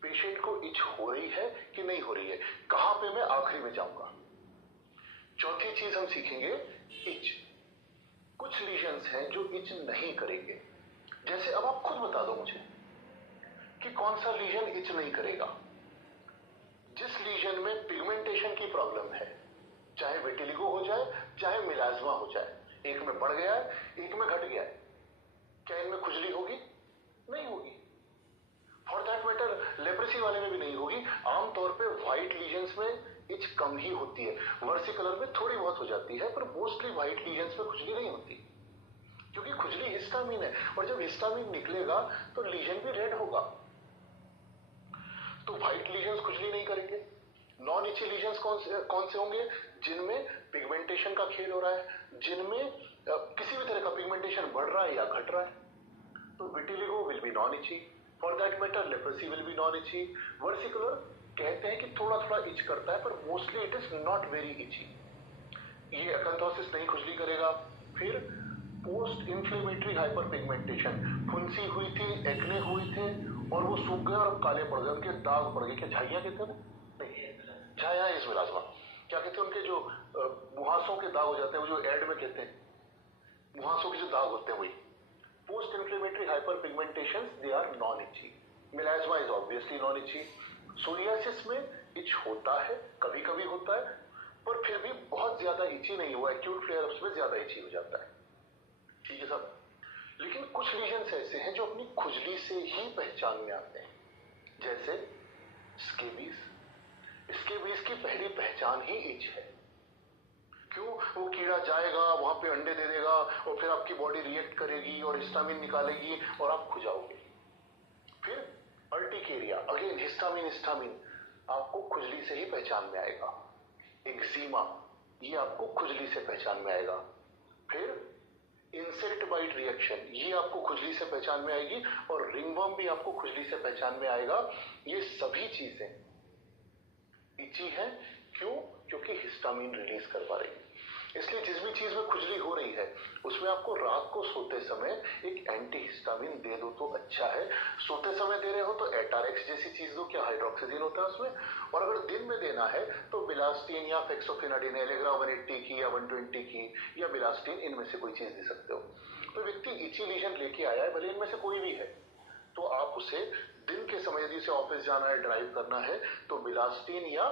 पेशेंट को इच हो रही है कि नहीं हो रही है, कहां पे मैं आखिरी में जाऊंगा। चौथी चीज हम सीखेंगे, इच। कुछ लीजन्स हैं जो इच नहीं करेंगे। जैसे अब आप खुद बता दो मुझे कि कौन सा लीजन इच नहीं करेगा। जिस लीजन में पिगमेंटेशन की प्रॉब्लम है, चाहे विटिलिगो हो जाए चाहे मिलाज्मा हो जाए, एक में बढ़ गया है एक में घट गया है, क्या इनमें खुजली होगी? नहीं होगी। फॉर दैट मैटर लेप्रेसी वाले में भी नहीं होगी। आमतौर पे व्हाइट लीजन्स में इच कम ही होती है, वर्सी कलर में थोड़ी बहुत हो जाती है, पर मोस्टली व्हाइट लीजन्स में खुजली नहीं होती, क्योंकि खुजली हिस्टामिन है, और जब हिस्टामिन निकलेगा तो लीजन भी रेड होगा। तो व्हाइट लीजन्स खुजली नहीं करेंगे। नॉन इची लीजन्स कौन से होंगे? जिनमें पिगमेंटेशन का खेल हो रहा है, जिनमें किसी भी तरह का पिगमेंटेशन बढ़ रहा है या घट रहा है। तो vitiligo will be non itchy, for that matter leprosy will be non itchy. Versicolor कहते हैं कि थोड़ा थोड़ा इच करता है, पर mostly it is not very itchy. ये अकंथोसिस नहीं खुजली करेगा। फिर पोस्ट इंफ्लेमेटरी हाइपर पिगमेंटेशन, फुंसी हुई थी, एक्ने हुए थे और वो सूख गए और काले पड़ गए, उनके दाग पड़ गए। क्या झाइया कहते हैं? नहीं, झाया इस मिलाजमा। क्या कहते हैं? उनके जो मुहासों के दाग हो जाते हैं, वो जो एड में कहते हैं मुहासों के जो दाग होते हैं, वही post inflammatory hyperpigmentation, they are non itchy. Melasma is obviously non itchy. Psoriasis में इच होता है, कभी कभी होता है, पर फिर भी बहुत ज्यादा इची नहीं हुआ। एक्यूट फ्लेयर अप्स में ज्यादा इची हो जाता है। ठीक है साहब। लेकिन कुछ लीजन्स ऐसे हैं जो अपनी खुजली से ही पहचान में आते हैं, जैसे स्केबीज। स्केबीज की पहली पहचान ही इच है। क्यों? वो कीड़ा जाएगा, वहां पे अंडे दे देगा और फिर आपकी बॉडी रिएक्ट करेगी और हिस्टामिन निकालेगी और आप खुजाओगे। फिर अर्टिकेरिया, अगेन हिस्टामिन हिस्टामिन, आपको खुजली से ही पहचान में आएगा। एक्जिमा, ये आपको खुजली से पहचान में आएगा। फिर इंसेक्ट बाइट रिएक्शन, ये आपको खुजली से पहचान में आएगी, और रिंगवर्म भी आपको खुजली से पहचान में आएगा। ये सभी चीजें इची है। क्यों? क्योंकि हिस्टामिन रिलीज कर पा रही है। इसलिए जिस भी चीज में खुजली हो रही है उसमें आपको रात को सोते समय एक एंटी हिस्टामिन दे दो तो अच्छा है। सोते समय दे रहे हो तो एटारेक्स जैसी चीज दो, क्या हाइड्रोक्सीजिन होता है उसमें। और अगर दिन में देना है तो बिलास्टीन या फेक्सोफेनाडिन, एलेग्रा 180 की या 120 की या बिलास्टीन, इनमें से कोई चीज दे सकते हो। तो व्यक्ति इची लीजन लेके आया है, भले इनमें से कोई भी है, तो आप उसे दिन के समय यदि उसे ऑफिस जाना है, ड्राइव करना है, तो बिलास्टीन या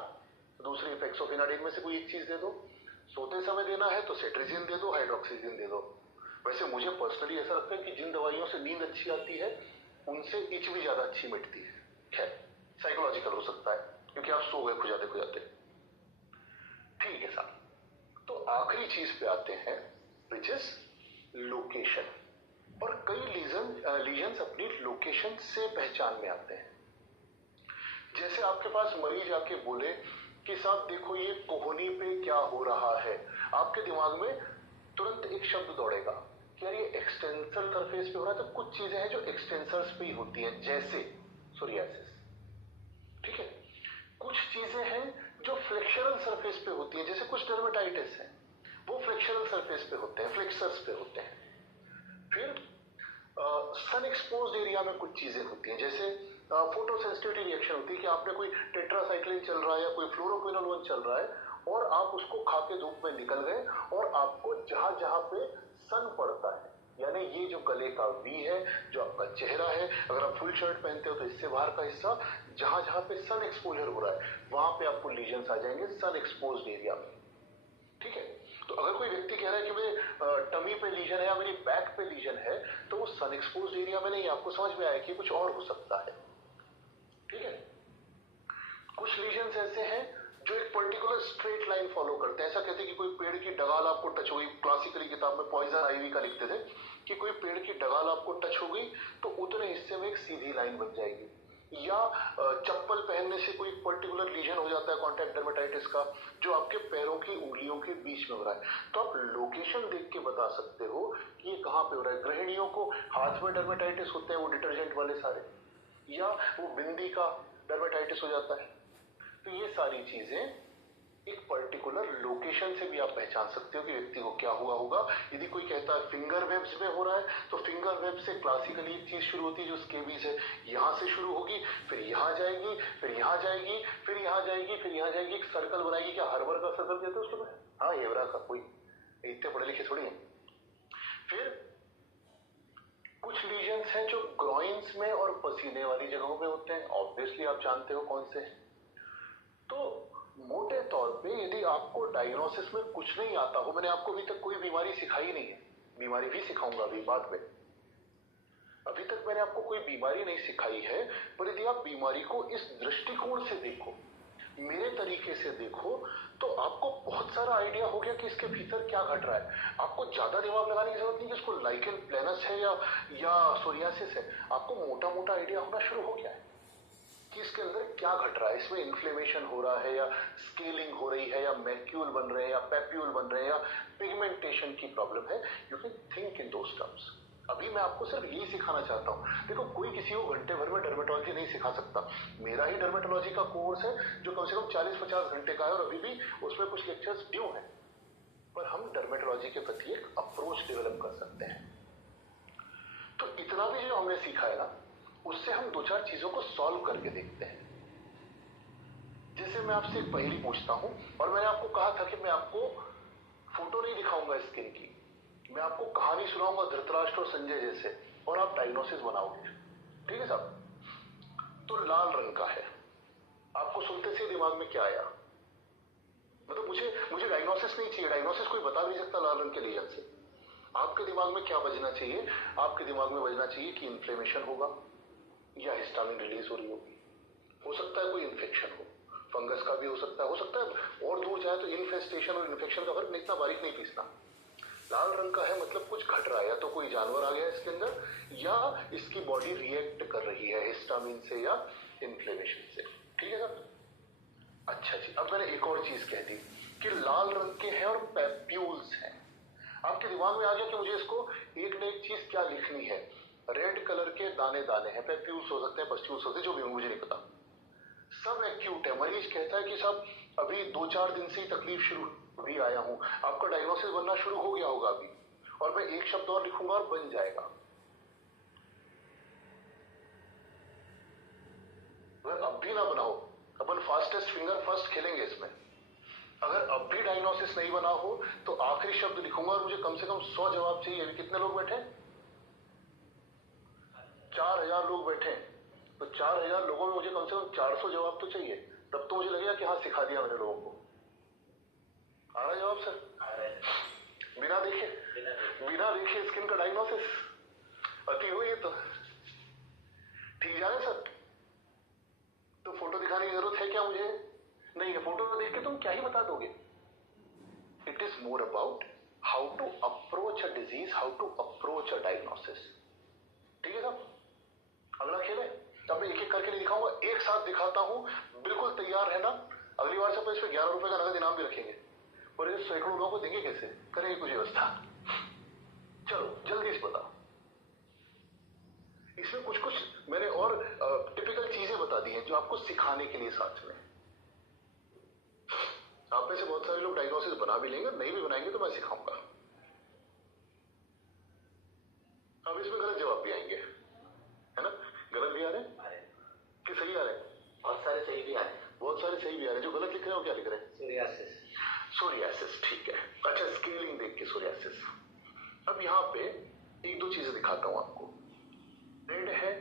दूसरी फेक्सोफेनाडिन में से कोई एक चीज दे दो। सोते समय देना है तो सेट्रिजिन दे दो, हाइड्रोक्सीजिन दे दो। वैसे मुझे पर्सनली ऐसा लगता है कि जिन दवाइयों से नींद अच्छी आती है उनसे इच भी ज्यादा अच्छी मिटती है। खैर, साइकोलॉजिकल हो सकता है क्योंकि आप सो गए खुजाते खुजाते। ठीक है साहब। तो आखिरी चीज पे आते हैं, विच इज लोकेशन। और कई लीजन्स अपनी लोकेशन से पहचान में आते हैं। जैसे आपके पास मरीज आके बोले कि साहब देखो ये कोहनी पे क्या हो रहा है, आपके दिमाग में तुरंत एक शब्द दौड़ेगा कि यार ये एक्सटेंसर सरफेस पे हो रहा है। तो कुछ चीजें हैं जो एक्सटेंसर्स पे ही होती हैं, जैसे सोरियासिस। ठीक है। कुछ चीजें हैं जो फ्लेक्सरल सरफेस पे होती हैं, जैसे कुछ डर्मेटाइटिस है, वो फ्लेक्सरल सरफेस पे होते हैं, फ्लेक्सर्स पे होते हैं। फिर सन एक्सपोज्ड एरिया में कुछ चीजें होती हैं, जैसे फोटो सेंसिटिविटी रिएक्शन होती है कि आपने कोई टेट्रासाइक्लिन चल रहा है या कोई फ्लोरोक्विनोल 1 चल रहा है और आप उसको खा के धूप में निकल गए, और आपको जहां जहां पे सन पड़ता है, यानी ये जो गले का वी है, जो आपका चेहरा है, अगर आप फुल शर्ट पहनते हो तो इससे बाहर का हिस्सा, जहां जहां पे सन एक्सपोजर हो रहा है वहां पे आपको लीजन्स आ जाएंगे सन एक्सपोज्ड एरिया में। ठीक है। तो अगर कोई व्यक्ति कह रहा है कि मेरे टमी पे लीजन है या मेरी बैक पे लीजन है, तो वो सन एक्सपोज्ड एरिया में नहीं, आपको समझ में आया कि कुछ और हो सकता है। ठीक है। कुछ लीजन्स ऐसे हैं जो एक पर्टिकुलर स्ट्रेट लाइन फॉलो करते हैं। ऐसा कहते हैं कि कोई पेड़ की डगाल आपको टच हो गई, क्लासिकली किताब में पॉइजन आइवी का लिखते थे कि कोई पेड़ की डगाल आपको टच हो गई तो उतने हिस्से में एक सीधी लाइन बन जाएगी। या चप्पल पहनने से कोई पर्टिकुलर लीजन हो जाता है कॉन्टैक्ट डर्मेटाइटिस का, जो आपके पैरों की उंगलियों के बीच में हो रहा है, तो आप लोकेशन देख के बता सकते हो कि ये कहां पे हो रहा है। गृहिणियों को हाथ में डर्मेटाइटिस होते हैं, वो डिटर्जेंट वाले सारे, या वो बिंदी का डर्मेटाइटिस हो जाता है। तो ये सारी चीजें एक पर्टिकुलर लोकेशन से भी आप पहचान सकते हो कि व्यक्ति को क्या हुआ होगा। यदि कोई कहता है फिंगर वेब्स में हो रहा है, तो फिंगर वेब से क्लासिकली एक चीज शुरू होती है जो स्केबीज है, यहां से शुरू होगी, फिर यहां जाएगी, फिर यहां जाएगी, फिर यहां जाएगी, फिर यहां जाएगी, एक सर्कल बनाएगी। क्या हर्बर का सर्कल कहते हैं उसको? हाँ, एवरा का। कोई इतने पढ़े लिखे थोड़ी है। फिर कुछ लीजन्स हैं जो ग्रॉइंस में और पसीने वाली जगहों में होते हैं, ऑब्वियसली आप जानते हो कौन से। तो मोटे तौर पे यदि आपको डायग्नोसिस में कुछ नहीं आता हो, मैंने आपको अभी तक कोई बीमारी सिखाई नहीं है, बीमारी भी सिखाऊंगा अभी बाद में, अभी तक मैंने आपको कोई बीमारी नहीं सिखाई है, पर यदि आप बीमारी को इस दृष्टिकोण से देखो, मेरे तरीके से देखो, तो आपको बहुत सारा आइडिया हो गया कि इसके भीतर क्या घट रहा है। आपको ज्यादा दिमाग लगाने की जरूरत नहीं कि इसको लाइकेन प्लेनस है या सोरियासिस है। आपको मोटा मोटा आइडिया होना शुरू हो गया है कि इसके अंदर क्या घट रहा है। इसमें इन्फ्लेमेशन हो रहा है, या स्केलिंग हो रही है, या मैक्यूल बन रहे हैं, या पैप्यूल बन रहे हैं, या पिगमेंटेशन की प्रॉब्लम है। You can think in those terms. अभी मैं आपको सिर्फ यही सिखाना चाहता हूं। देखो, कोई किसी को घंटे भर में डर्मेटोलॉजी नहीं सिखा सकता। मेरा ही डर्मेटोलॉजी का कोर्स है जो कम से कम 40-50 घंटे का है, और अभी भी उसमें कुछ लेक्चर्स ड्यू हैं। पर हम डर्मेटोलॉजी के प्रति एक अप्रोच डेवलप कर सकते हैं। तो इतना भी जो हमने सीखा है ना, उससे हम 2-4 चीजों को सॉल्व करके देखते हैं। जैसे मैं आपसे एक पहेली पूछता हूं, और मैंने आपको कहा था कि मैं आपको फोटो नहीं दिखाऊंगा स्किन की, मैं आपको कहानी सुनाऊंगा धृतराष्ट्र और संजय जैसे, और आप डायग्नोसिस बनाओगे। ठीक है साहब? तो लाल रंग का है, आपको सुनते से दिमाग में क्या आया? मतलब मुझे डायग्नोसिस नहीं चाहिए, डायग्नोसिस कोई बता नहीं सकता लाल रंग के लीजन से। आपके दिमाग में क्या बजना चाहिए? आपके दिमाग में बजना चाहिए कि इन्फ्लेमेशन होगा, या हिस्टामिन रिलीज हो रही होगी, हो सकता है कोई इन्फेक्शन हो, फंगस का भी हो सकता है और दूर जाए तो इन्फेस्टेशन और इन्फेक्शन का फर्क इतना बारीक नहीं पीसना। लाल रंग का है मतलब कुछ घट रहा है, या तो कोई जानवर आ गया इसके अंदर, या इसकी बॉडी रिएक्ट कर रही है हिस्टामिन से या इन्फ्लेमेशन से। ठीक है सर? अच्छा जी, अब मैंने एक और चीज कह दी कि लाल रंग के हैं और पैप्यूल्स हैं। आपके दिमाग में आ गया कि मुझे इसको एक न एक चीज क्या लिखनी है। रेड कलर के दाने दाने हैं, पैप्यूल्स हो सकते हैं, पस्ट्यूल्स होते हैं, जो भी मुझे नहीं पता। सब एक्यूट है। मरीज कहता है कि साहब अभी 2-4 दिन से ही तकलीफ शुरू अभी आया हूं, आपका डायग्नोसिस बनना शुरू हो गया होगा अभी, और मैं एक शब्द और लिखूंगा और बन जाएगा। अगर अब भी ना बनाओ, अपन फास्टेस्ट फिंगर फर्स्ट खेलेंगे इसमें। अगर अब भी डायग्नोसिस नहीं बना हो तो आखिरी शब्द लिखूंगा, और मुझे कम से कम 100 जवाब चाहिए। अभी कितने लोग बैठे? 4000 लोग बैठे। तो 4000 लोगों में मुझे कम से कम 400 जवाब तो चाहिए, तब तो मुझे लगेगा कि हाँ सिखा दिया मैंने लोगों को। आ रहा जवाब सर? बिना देखे स्किन का डायग्नोसिस अति हुई है तो ठीक जा रहे सर। तो फोटो दिखाने की जरूरत है क्या मुझे? नहीं है। फोटो देख के तुम क्या ही बता दोगे? It is more about how to approach a disease, how to approach a diagnosis. ठीक है साहब? अगला खेल है। अब मैं एक एक करके नहीं दिखाऊंगा, एक साथ दिखाता हूं। बिल्कुल तैयार है ना? अगली बार से इस पे 11 रुपए का नगद इनाम भी रखेंगे, और ये सैकड़ों लोगों को देंगे कैसे? करेंगे कुछ व्यवस्था। चलो जल्दी से बताओ। इसमें कुछ कुछ मैंने और टिपिकल चीजें बता दी हैं जो आपको सिखाने के लिए साथ में। आप में से बहुत सारे लोग डायग्नोसिस बना भी लेंगे, नहीं भी बनाएंगे तो मैं सिखाऊंगा। अब इसमें गलत जवाब भी आएंगे, है ना? गलत भी आ रहे हैं कि सही आ रहे हैं? बहुत सारे सही भी आ रहे हैं। बहुत सारे सही भी आ रहे हैं। जो गलत लिख रहे हैं वो क्या लिख रहे हैं? सोरियासिस। ठीक है। अच्छा, स्केलिंग देख के सोरियासिस। अब यहाँ पे एक दो चीजें दिखाता हूं आपको। रेड है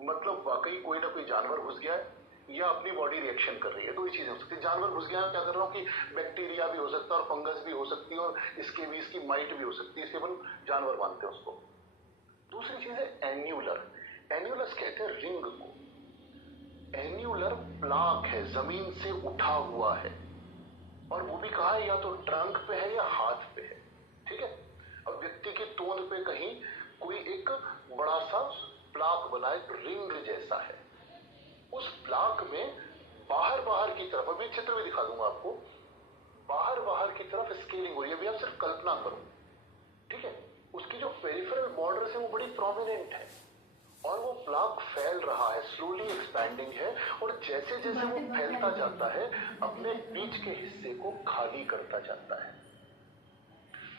मतलब वाकई कोई ना कोई जानवर घुस गया है, या अपनी बॉडी रिएक्शन कर रही है। दो ही चीजें हो सकती है। जानवर घुस गया है, क्या कर रहा हूं कि बैक्टीरिया भी हो सकता है, और फंगस भी हो सकती है, और इसकी माइट भी हो सकती है, इसके अपन जानवर मानते हैं उसको। दूसरी चीज है एन्यूलर। एन्यूलस कहते हैं रिंग को। एन्यूलर प्लाक है, जमीन से उठा हुआ है। और वो भी कहा है या तो ट्रंक पे है या हाथ पे है, ठीक है। अब व्यक्ति की तोंद पे कहीं कोई एक बड़ा सा प्लाक बना है, रिंग जैसा है। उस प्लाक में बाहर बाहर की तरफ, अभी चित्र भी दिखा दूंगा आपको, बाहर बाहर की तरफ स्केलिंग हो रही है। अभी आप सिर्फ कल्पना करो, ठीक है। उसकी जो पेरिफेरल बॉर्डर्स है वो बड़ी प्रोमिनेंट है और वो प्लाक फैल रहा है, स्लोली एक्सपैंडिंग है, और जैसे जैसे वो फैलता जाता है अपने बीच के हिस्से को खाली करता जाता है।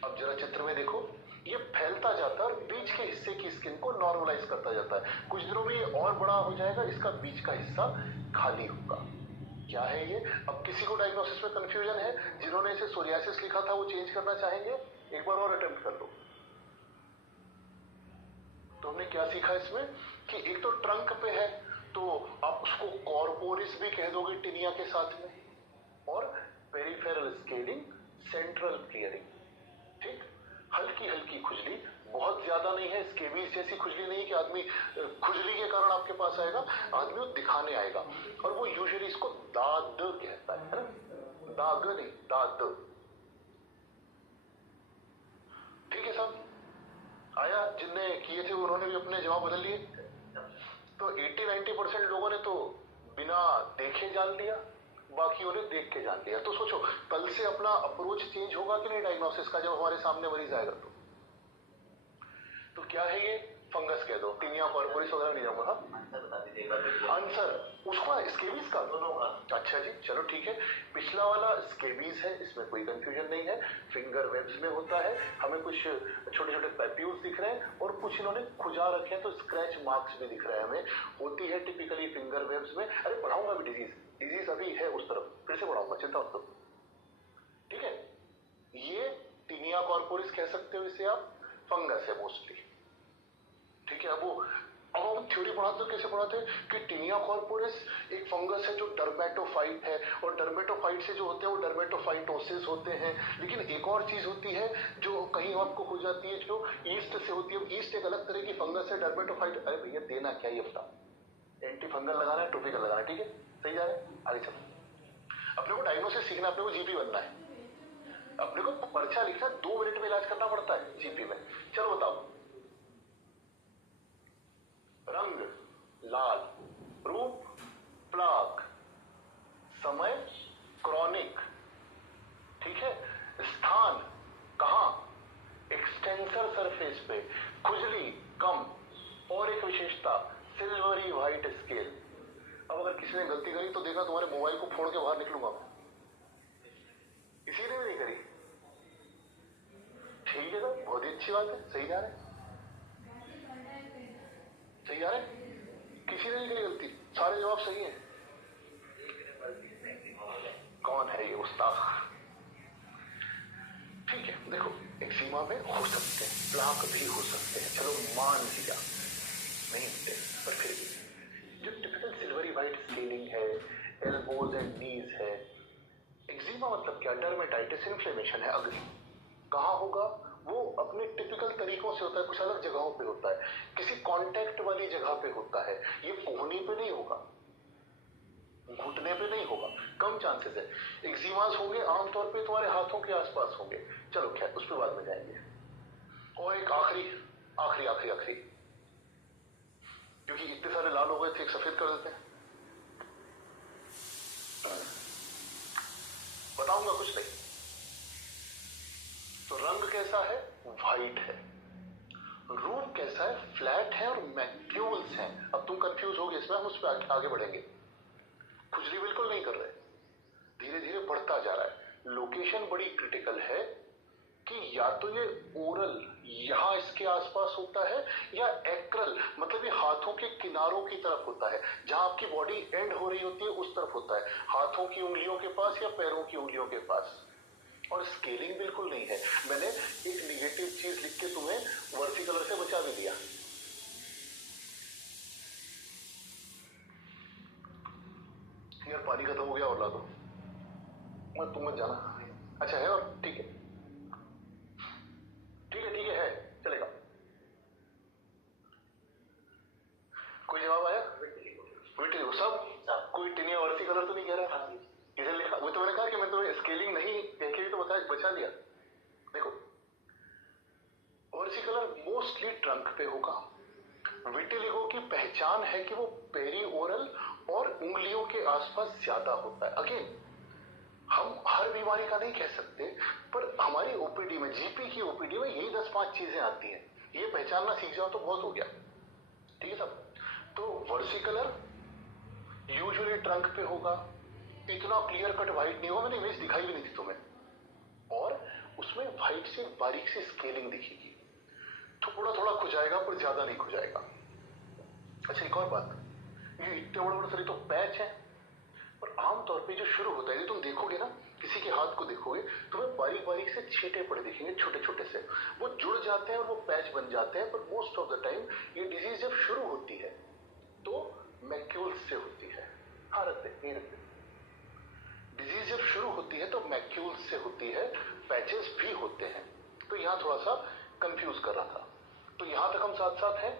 अब जरा चित्र में देखो, ये फैलता जाता है और बीच के हिस्से की स्किन को नॉर्मलाइज करता जाता है। कुछ दिनों में ये और बड़ा हो जाएगा, इसका बीच का हिस्सा खाली होगा। क्या है ये? अब किसी को डायग्नोसिस में कंफ्यूजन है, जिन्होंने इसे सोरियासिस लिखा था वो चेंज करना चाहेंगे, एक बार और अटेम्प्ट कर लो। तो हमने क्या सीखा इसमें कि एक तो ट्रंक पे है तो आप उसको कॉर्पोरिस भी कह दोगे टिनिया के साथ में, और पेरिफेरल स्केलिंग, सेंट्रल क्लियरिंग, ठीक। हल्की हल्की खुजली, बहुत ज्यादा नहीं है, स्केबीज जैसी खुजली नहीं कि आदमी खुजली के कारण आपके पास आएगा, आदमी वो दिखाने आएगा, और वो यूजुअली इसको दाद कहता है ना, दाग नहीं, दाद, ठीक है साहब। आया, जिनने किए थे उन्होंने भी अपने जवाब बदल लिए। तो 80-90% लोगों ने तो बिना देखे जान लिया, बाकियों ने देख के जान लिया। तो सोचो कल से अपना अप्रोच चेंज होगा कि नहीं डायग्नोसिस का, जब हमारे सामने मरीज आएगा तो क्या है ये? फंगस कह दो, टीनिया कॉर्पोरिस वगैरह नहीं जाऊंगा। आंसर बता दीजिए। आंसर उसका स्केबीज का, दोनों का। अच्छा जी, चलो ठीक है। पिछला वाला स्केबीज है, इसमें कोई कंफ्यूजन नहीं है, फिंगर वेब्स में होता है। हमें कुछ छोटे छोटे पैप्यूल्स दिख रहे हैं और कुछ इन्होंने खुजा रखे हैं, तो स्क्रैच मार्क्स भी दिख रहे हैं हमें। होती है टिपिकली फिंगर वेब्स में। अरे पढ़ाऊंगा भी डिजीज अभी है उस तरफ, फिर से पढ़ाऊंगा, चिंता मत करो, ठीक है। ये टीनिया कॉर्पोरिस कह सकते हो इसे आप, फंगस है मोस्टली, ठीक है। अब हम थ्योरी पढ़ाते कैसे पढ़ाते हैं कि टीनिया कॉर्पोरिस एक फंगस है जो डर्मेटोफाइट है, और डर्मेटोफाइट से जो होते हैं वो डर्मेटोफाइटोसिस होते हैं। लेकिन एक और चीज होती है जो कहीं आपको हो जाती है, जो ईस्ट से होती है। ईस्ट एक अलग तरह की फंगस है, डर्मेटोफाइट। अरे भैया देना क्या ये बता, एंटी फंगल लगाना है, टोपिकल लगाना है, ठीक है, सही जा रहा है, आगे चलो। अपने को डायग्नोसिस सीखना, अपने को जीपी बनना है, अपने को पर्चा लिखना, 2 मिनट में इलाज करना पड़ता है जीपी में। चलो बताओ, रंग लाल, रूप प्लाक, समय क्रॉनिक, ठीक है। स्थान कहां? एक्सटेंसर सरफेस पे, खुजली कम, और एक विशेषता सिल्वरी व्हाइट स्केल। अब अगर किसी ने गलती करी तो देखा तुम्हारे मोबाइल को फोड़ के बाहर निकलूंगा। किसी ने भी नहीं करी, ठीक है ना, बहुत ही अच्छी बात है, सही जा रहे हैं, सही जा रहे हैं, किसी ने नहीं करी गलती, सारे जवाब सही हैं। कौन है ये उस्ताद? ठीक है, देखो एक्जिमा में हो सकते हैं, प्लाक भी हो सकते हैं, चलो मान लिया नहीं होते, पर फिर भी जो टिपिकल सिल्वरी व्हाइट स्केलिंग है, एल्बोज एंड नीज है। एक्जिमा मतलब क्या? डर्मेटाइटिस, इन्फ्लेमेशन है, अग्नि। कहाँ होगा? वो अपने टिपिकल तरीकों से होता है, कुछ अलग जगहों पे होता है, किसी कांटेक्ट वाली जगह पे होता है। ये कोहनी पे नहीं होगा, घुटने पे नहीं होगा, कम चांसेस है। एक्जिमास होंगे आमतौर पे तुम्हारे हाथों के आसपास होंगे। चलो खैर उस पर बाद में जाएंगे। और एक आखिरी आखिरी आखिरी आखिरी, क्योंकि इतने सारे लाल हो गए थे, एक सफेद कर देते हैं। बताऊंगा कुछ नहीं। तो रंग कैसा है? व्हाइट है। रूप कैसा है? फ्लैट है और मैक्यूल्स हैं। अब तुम कंफ्यूज हो गए इसमें, हम उस पर आगे बढ़ेंगे। खुजली बिल्कुल नहीं कर रहे, धीरे धीरे बढ़ता जा रहा है। लोकेशन बड़ी क्रिटिकल है कि या तो ये ओरल यहां इसके आसपास होता है, या एक्रल मतलब ये हाथों के किनारों की तरफ होता है, जहां आपकी बॉडी एंड हो रही होती है उस तरफ होता है, हाथों की उंगलियों के पास या पैरों की उंगलियों के पास। और स्केलिंग बिल्कुल नहीं है। मैंने एक निगेटिव चीज लिख के तुम्हें वर्सी कलर से बचा भी दिया। यार पानी खत्म हो गया और ला दो, मैं तुम मत जाना। अच्छा है, और ठीक है ठीक है ठीक है, चलेगा। कोई जवाब आया? विट्रिगो सब, कोई टिनिया वर्सी कलर तो नहीं कह रहा? इसे लिखा, वो तो मैंने कहा कि मैं तुम्हें स्केलिंग नहीं बचा लिया। देखो, वर्सिकुलर मोस्टली ट्रंक पे होगा। विटिलिगो की पहचान है कि वो पेरीओरल और उंगलियों के आसपास ज्यादा होता है। अगेन, हम हर बीमारी का नहीं कह सकते, पर हमारी ओपीडी में, जीपी की ओपीडी में यही 10-5 चीजें आती हैं। ये पहचानना सीख जाओ तो बहुत हो गया। ठीक है साहब? तो वर्सिकुलर यूजुअली ट्रंक पे होगा। इतना क्लियर कट व्हाइट नहीं होगा, मैंने इमेज दिखाई भी नहीं थी तुम्हें, और उसमें व्हाइट से बारीक सी स्केलिंग दिखेगी। थोड़ा थोड़ा खुजाएगा पर ज्यादा नहीं खुजाएगा। अच्छा, एक और बात, ये इतने बड़े बड़े सारे तो पैच है, पर आमतौर पे जो शुरू होता है, यदि तुम देखोगे ना, किसी के हाथ को देखोगे, तुम्हें बारीक बारीक से छींटे पड़े दिखेंगे, छोटे छोटे से। वो जुड़ जाते हैं और वो पैच बन जाते हैं। पर मोस्ट ऑफ द टाइम ये डिजीज जब शुरू होती है तो मैक्यूल्स से होती है। हाँ, रख दे, नहीं रख दे। डिजीज जब शुरू होती है तो मैक्यूल्स से होती है, पैचेस भी होते हैं। तो यहां थोड़ा सा कंफ्यूज कर रहा था। तो यहां तक हम साथ साथ हैं?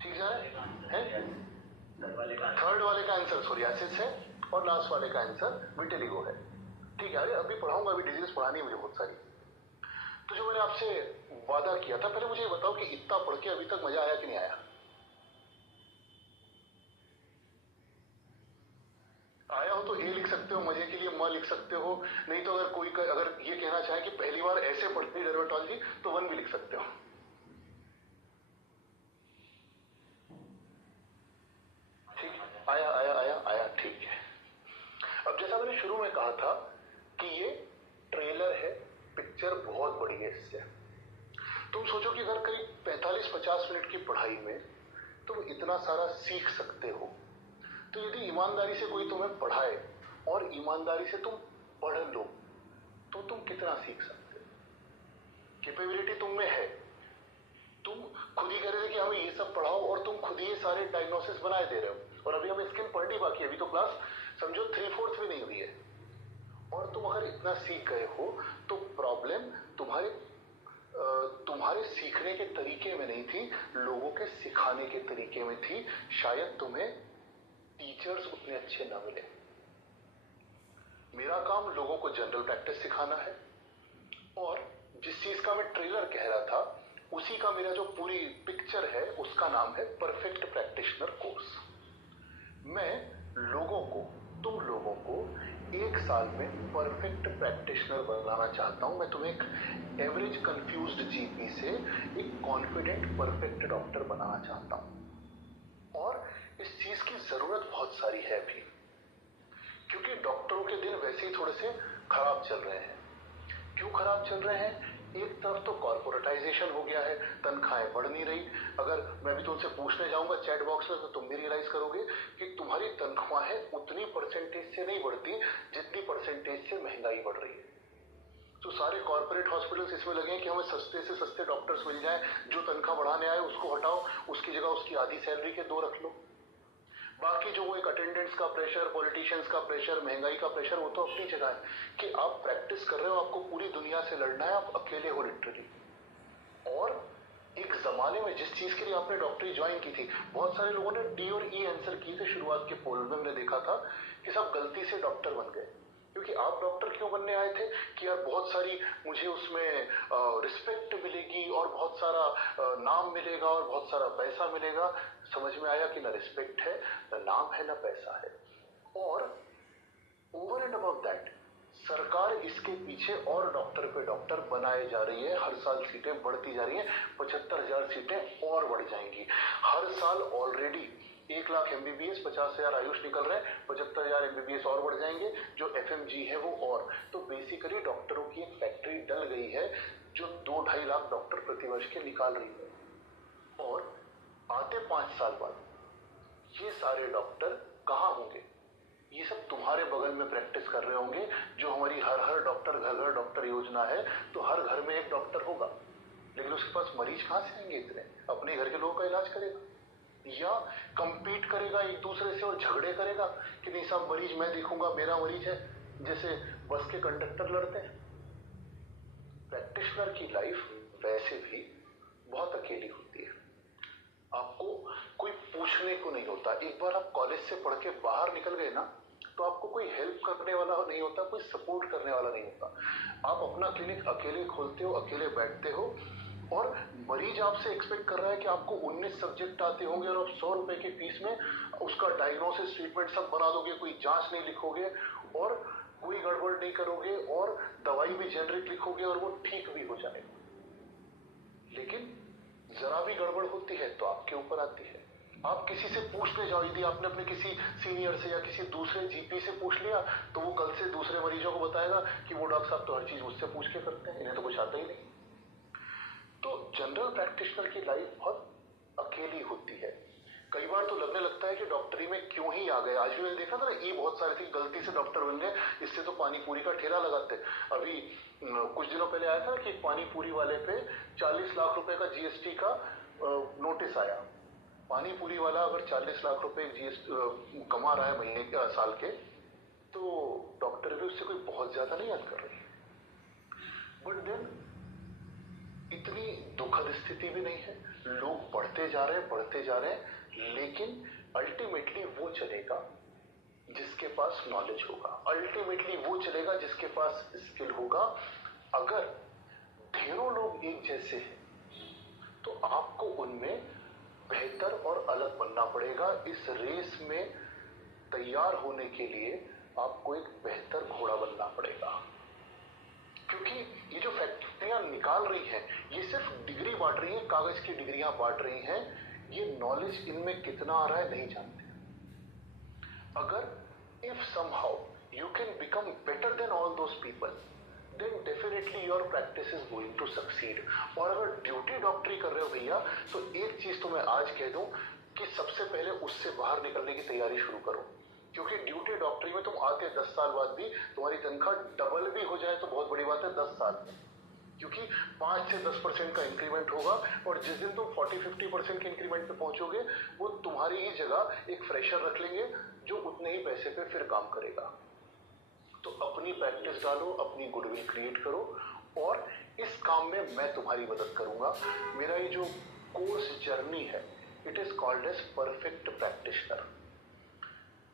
ठीक है? थर्ड वाले का आंसर सोरियासिस है और लास्ट वाले का आंसर विटिलिगो है। ठीक है? अरे अभी पढ़ाऊंगा, अभी डिजीज पढ़ानी है मुझे बहुत सारी। तो जो मैंने आपसे वादा किया था, पहले मुझे ये बताओ कि इतना पढ़ के अभी तक मजा आया कि नहीं आया? आया हो तो ए लिख सकते हो, मजे के लिए म लिख सकते हो। नहीं तो अगर कोई अगर ये कहना चाहे कि पहली बार ऐसे पढ़ती डर्मेटोलॉजी, तो 1 भी लिख सकते हो। ठीक, आया आया आया आया, ठीक है। अब जैसा मैंने शुरू में कहा था कि ये ट्रेलर है, पिक्चर बहुत बड़ी है इससे। तुम सोचो कि अगर करीब 45-50 मिनट की पढ़ाई में तुम इतना सारा सीख सकते हो, तो यदि ईमानदारी से कोई तुम्हें पढ़ाए और ईमानदारी से तुम पढ़ लो, तो तुम कितना सीख सकते हो? कैपेबिलिटी तुम में है। तुम खुद ही कह रहे थे कि हमें ये सब पढ़ाओ, और तुम खुद ही ये सारे डायग्नोसिस बनाए दे रहे हो। और अभी हमें स्किन पढ़नी बाकी है, अभी तो क्लास समझो 3/4 भी नहीं हुई है। और तुम अगर इतना सीख गए हो, तो प्रॉब्लम तुम्हारे सीखने के तरीके में नहीं थी, लोगों के सिखाने के तरीके में थी। शायद तुम्हें टीचर्स उतने अच्छे ना मिले। मेरा काम लोगों को जनरल प्रैक्टिस सिखाना है, और जिस चीज का मैं ट्रेलर कह रहा था, उसी का मेरा जो पूरी पिक्चर है, उसका नाम है परफेक्ट प्रैक्टिशनर कोर्स। मैं लोगों को, तुम लोगों को 1 साल में परफेक्ट प्रैक्टिशनर बनाना चाहता हूं। मैं तुम्हें एक एवरेज कंफ्यूज्ड जीपी से एक कॉन्फिडेंट परफेक्ट डॉक्टर बनाना चाहता हूं। और इस चीज की जरूरत बहुत सारी है भी, क्योंकि डॉक्टरों के दिन वैसे ही थोड़े से खराब चल रहे हैं। क्यों खराब चल रहे हैं? एक तरफ तो कॉर्पोरेटाइजेशन हो गया है, तनख्वाहें बढ़ नहीं रही। अगर मैं भी तुमसे पूछने जाऊंगा चैट बॉक्स में, तो तुम भी रियलाइज करोगे कि तुम्हारी तनख्वाहें उतनी परसेंटेज से नहीं बढ़ती जितनी परसेंटेज से महंगाई बढ़ रही है। तो सारे कॉर्पोरेट हॉस्पिटल्स इसमें लगे हैं कि हमें सस्ते से सस्ते डॉक्टर्स मिल जाएं। जो तनख्वाह बढ़ाने आए उसको हटाओ, उसकी जगह उसकी आधी सैलरी के 2 रख लो। बाकी जो वो एक अटेंडेंट्स का प्रेशर, पॉलिटिशियंस का प्रेशर, महंगाई का प्रेशर, वो तो अपनी जगह है कि आप प्रैक्टिस कर रहे हो, आपको पूरी दुनिया से लड़ना है, आप अकेले हो लिटरली। और एक जमाने में जिस चीज के लिए आपने डॉक्टरी ज्वाइन की थी, बहुत सारे लोगों ने डी और ई आंसर किए थे शुरुआत के पोल में। मैंने देखा था कि सब गलती से डॉक्टर बन गए। क्योंकि आप डॉक्टर क्यों बनने आए थे? कि यार बहुत सारी मुझे उसमें रिस्पेक्ट मिलेगी, और बहुत सारा नाम मिलेगा, और बहुत सारा पैसा मिलेगा। समझ में आया कि ना रिस्पेक्ट है, ना नाम है, ना पैसा है। और ओवर एंड अबव दैट, सरकार इसके पीछे और डॉक्टर पे डॉक्टर बनाए जा रही है। हर साल सीटें बढ़ती जा रही हैं, 75,000 सीटें और बढ़ जाएंगी हर साल। ऑलरेडी 1 लाख एमबीबीएस, 50,000 आयुष निकल रहे हैं, 75,000 एमबीबीएस और बढ़ जाएंगे। जो एफएमजी है वो और। तो बेसिकली डॉक्टरों की एक फैक्ट्री डल गई है, जो 2-2.5 लाख डॉक्टर प्रतिवर्ष के निकाल रही है। और आते 5 साल बाद ये सारे डॉक्टर कहां होंगे? ये सब तुम्हारे बगल में प्रैक्टिस कर रहे होंगे। जो हमारी हर हर डॉक्टर घर घर डॉक्टर योजना है, तो हर घर में एक डॉक्टर होगा, लेकिन उसके पास मरीज कहां से आएंगे इतने? अपने घर के लोगों का इलाज करेगा, या कंपीट करेगा एक दूसरे से और झगड़े करेगा कि नहीं साहब मरीज मैं देखूंगा, मेरा मरीज है, जैसे बस के कंडक्टर लड़ते हैं। प्रैक्टिशनर की लाइफ वैसे भी बहुत अकेली होती है। आपको कोई पूछने को नहीं होता। एक बार आप कॉलेज से पढ़ के बाहर निकल गए ना, तो आपको कोई हेल्प करने वाला नहीं होता, कोई सपोर्ट करने वाला नहीं होता। आप अपना क्लिनिक अकेले खोलते हो, अकेले बैठते हो, और मरीज आपसे एक्सपेक्ट कर रहा है कि आपको 19 सब्जेक्ट आते होंगे और आप 100 रुपए की फीस में उसका डायग्नोसिस, ट्रीटमेंट सब बना दोगे, कोई जांच नहीं लिखोगे और कोई गड़बड़ नहीं करोगे और दवाई भी जेनरिक लिखोगे और वो ठीक भी हो जाएगा। लेकिन जरा भी गड़बड़ होती है तो आपके ऊपर आती है। आप किसी से पूछने जाओ, यदि आपने अपने किसी सीनियर से या किसी दूसरे जीपी से पूछ लिया तो वो कल से दूसरे मरीजों को बताएगा कि वो डॉक्टर साहब तो हर चीज मुझसे पूछ के करते हैं, इन्हें तो कुछ आता ही नहीं। तो जनरल प्रैक्टिशनर की लाइफ बहुत अकेली होती है। कई बार तो लगने लगता है कि डॉक्टरी में क्यों ही आ गए। आज भी मैंने देखा था ना, बहुत सारे थी, गलती से डॉक्टर बन गए, इससे तो पानी पूरी का ठेला लगाते। अभी कुछ दिनों पहले आया था कि पानी पूरी वाले पे 40 लाख रुपए का जीएसटी का नोटिस आया। पानी पूरी वाला अगर 40 लाख रुपए जीएसटी कमा रहा है महीने के, साल के, तो डॉक्टर भी उससे कोई बहुत ज्यादा नहीं याद कर रही। बट देन इतनी दुखद स्थिति भी नहीं है, लोग बढ़ते जा रहे हैं, लेकिन अल्टीमेटली वो चलेगा जिसके पास नॉलेज होगा, अल्टीमेटली वो चलेगा जिसके पास स्किल होगा। अगर ढेरों लोग एक जैसे हैं तो आपको उनमें बेहतर और अलग बनना पड़ेगा। इस रेस में तैयार होने के लिए आपको एक बेहतर घोड़ा बनना पड़ेगा, क्योंकि ये जो फैक्ट्रियां निकाल रही हैं ये सिर्फ डिग्री बांट रही हैं, कागज की डिग्रियां बांट रही हैं, ये नॉलेज इनमें कितना आ रहा है नहीं जानते। अगर if somehow you can become better than all those people, then definitely your practice is going to succeed। और अगर ड्यूटी डॉक्टरी कर रहे हो भैया, तो एक चीज तो मैं आज कह दूं कि सबसे पहले उससे बाहर निकलने की तैयारी शुरू करो, क्योंकि ड्यूटी डॉक्टरी में तुम आते 10 साल बाद भी तुम्हारी तनख्वाह डबल भी हो जाए तो बहुत बड़ी बात है 10 साल में, क्योंकि 5 से 10% का इंक्रीमेंट होगा, और जिस दिन तुम 40-50% के इंक्रीमेंट पे पहुंचोगे वो तुम्हारी ही जगह एक फ्रेशर रख लेंगे जो उतने ही पैसे पे फिर काम करेगा। तो अपनी प्रैक्टिस डालो, अपनी गुडविल क्रिएट करो, और इस काम में मैं तुम्हारी मदद करूंगा। मेरा ये जो कोर्स जर्नी है, it is called as perfect practitioner.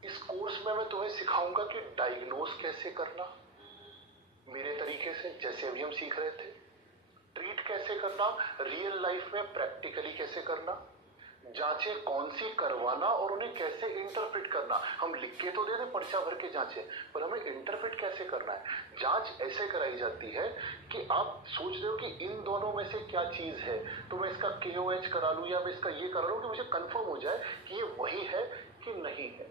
इस कोर्स में मैं तुम्हें सिखाऊंगा कि डायग्नोज कैसे करना मेरे तरीके से, जैसे अभी हम सीख रहे थे, ट्रीट कैसे करना रियल लाइफ में, प्रैक्टिकली कैसे करना, जांचें कौन सी करवाना और उन्हें कैसे इंटरप्रेट करना। हम लिख के तो दे दें पर्चा भर के जांचें, पर हमें इंटरप्रेट कैसे करना है। जांच ऐसे कराई जाती है कि आप सोच रहे हो कि इन दोनों में से क्या चीज है, तो मैं इसका KOH करा लूं या मैं इसका ये करा लूं कि मुझे कंफर्म हो जाए कि ये वही है कि नहीं है।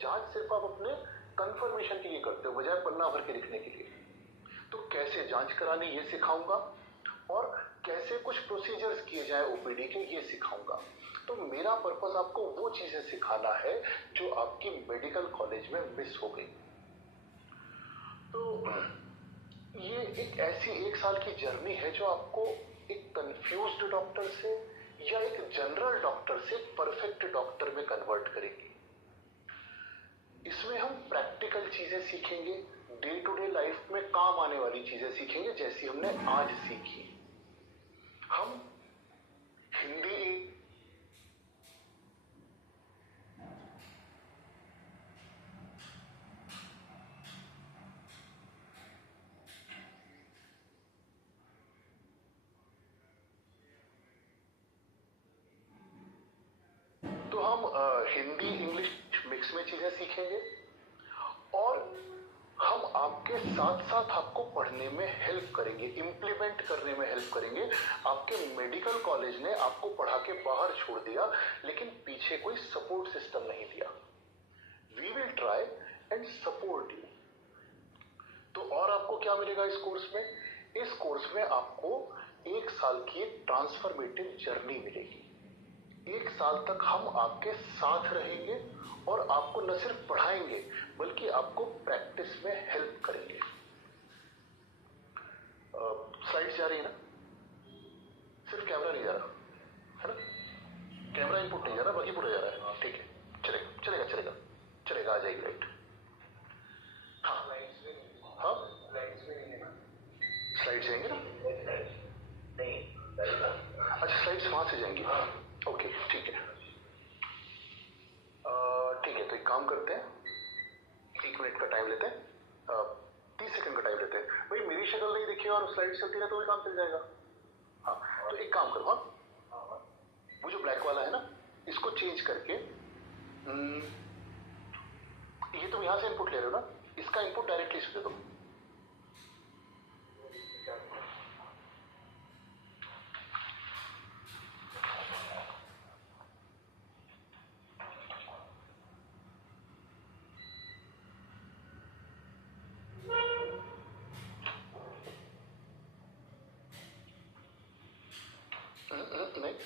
जांच सिर्फ आप अपने कंफर्मेशन के लिए करते हो, बजाय पन्ना भर के लिखने के लिए। तो कैसे जांच करानी ये सिखाऊंगा, और कैसे कुछ प्रोसीजर्स किए जाए ओपीडी के, ये सिखाऊंगा। तो मेरा पर्पस आपको वो चीजें सिखाना है जो आपकी मेडिकल कॉलेज में मिस हो गई। तो ये एक ऐसी 1 साल की जर्नी है जो आपको एक कंफ्यूज्ड डॉक्टर से या एक जनरल डॉक्टर से परफेक्ट डॉक्टर में कन्वर्ट करेगी। इसमें हम प्रैक्टिकल चीजें सीखेंगे, डे टू डे लाइफ में काम आने वाली चीजें सीखेंगे, जैसी हमने आज सीखी। हम हिंदी हिंदी इंग्लिश मिक्स में चीजें सीखेंगे, और हम आपके साथ साथ आपको पढ़ने में हेल्प करेंगे, इंप्लीमेंट करने में हेल्प करेंगे। आपके मेडिकल कॉलेज ने आपको पढ़ा के बाहर छोड़ दिया, लेकिन पीछे कोई सपोर्ट सिस्टम नहीं दिया। We will try and support you. तो और आपको क्या मिलेगा इस कोर्स में? इस कोर्स में आपको 1 साल की एक ट्रांसफॉर्मेटिव जर्नी मिलेगी। 1 साल तक हम आपके साथ रहेंगे और आपको न सिर्फ पढ़ाएंगे बल्कि आपको प्रैक्टिस में हेल्प करेंगे। स्लाइड्स जा रही है ना? सिर्फ कैमरा नहीं जा रहा है ना? कैमरा इनपुट नहीं जा रहा, बाकी पूरा जा रहा है। ठीक है, चलेगा चलेगा चलेगा चलेगा, आ जाएगी। राइट, हाँ हाँ, स्लाइड्स जाएंगे ना? अच्छा, स्लाइड्स वहां से जाएंगी। ओके, ठीक है। ठीक है, तो एक काम करते हैं, टाइम लेते हैं, 30 सेकंड का टाइम लेते हैं। भाई मेरी शक्ल नहीं दिखी और स्लाइड चलती रहे तो भी काम चल जाएगा। हाँ तो एक काम करो, हाँ वो जो ब्लैक वाला है ना, इसको चेंज करके, ये तुम यहां से इनपुट ले रहे हो ना, इसका इनपुट डायरेक्टली इसे दे दो।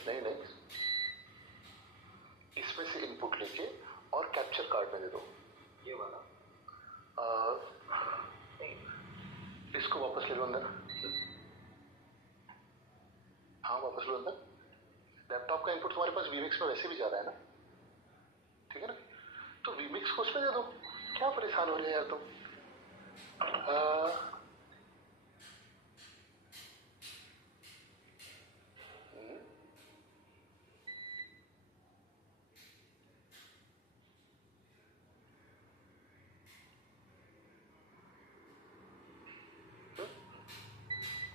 नहीं नहीं, इसमें से इनपुट लेके और कैप्चर कार्ड में दे दो। ये वाला इसको वापस ले लो अंदर। हाँ वापस लो अंदर। लैपटॉप का इनपुट तुम्हारे पास वीमिक्स में वैसे भी जा रहा है ना, ठीक है ना, तो वीमिक्स को उसमें दे दो। क्या परेशान हो रहे हैं यार तुम?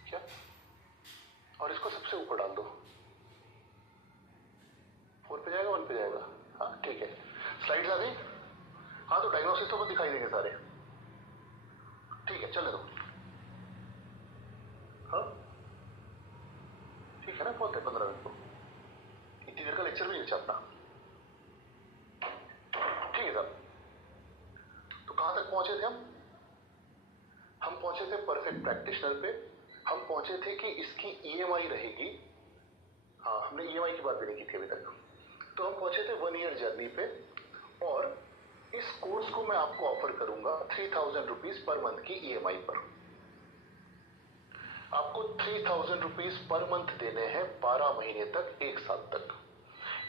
क्या? और इसको सबसे ऊपर डाल दो। 4 पे जाएगा, 1 पे जाएगा। हाँ ठीक है, स्लाइड्स आ गई। हाँ तो डायग्नोसिस तो दिखाई देंगे सारे, ठीक है चलने दो। हाँ ठीक है ना, बहुत है 15 मिनट को, इतनी देर का लेक्चर भी नहीं चाहता। ठीक है साहब, तो कहां तक पहुंचे थे हम पहुंचे थे परफेक्ट प्रैक्टिशनर पे। हम पहुंचे थे कि इसकी ईएमआई रहेगी, हाँ हमने ईएमआई की बात भी नहीं की थी अभी तक। तो हम पहुंचे थे 1 ईयर जर्नी पे, और इस कोर्स को मैं आपको ऑफर करूंगा 3000 रुपीज पर मंथ की ईएमआई पर। आपको 3000 रुपीज पर मंथ देने हैं 12 महीने तक, 1 साल तक।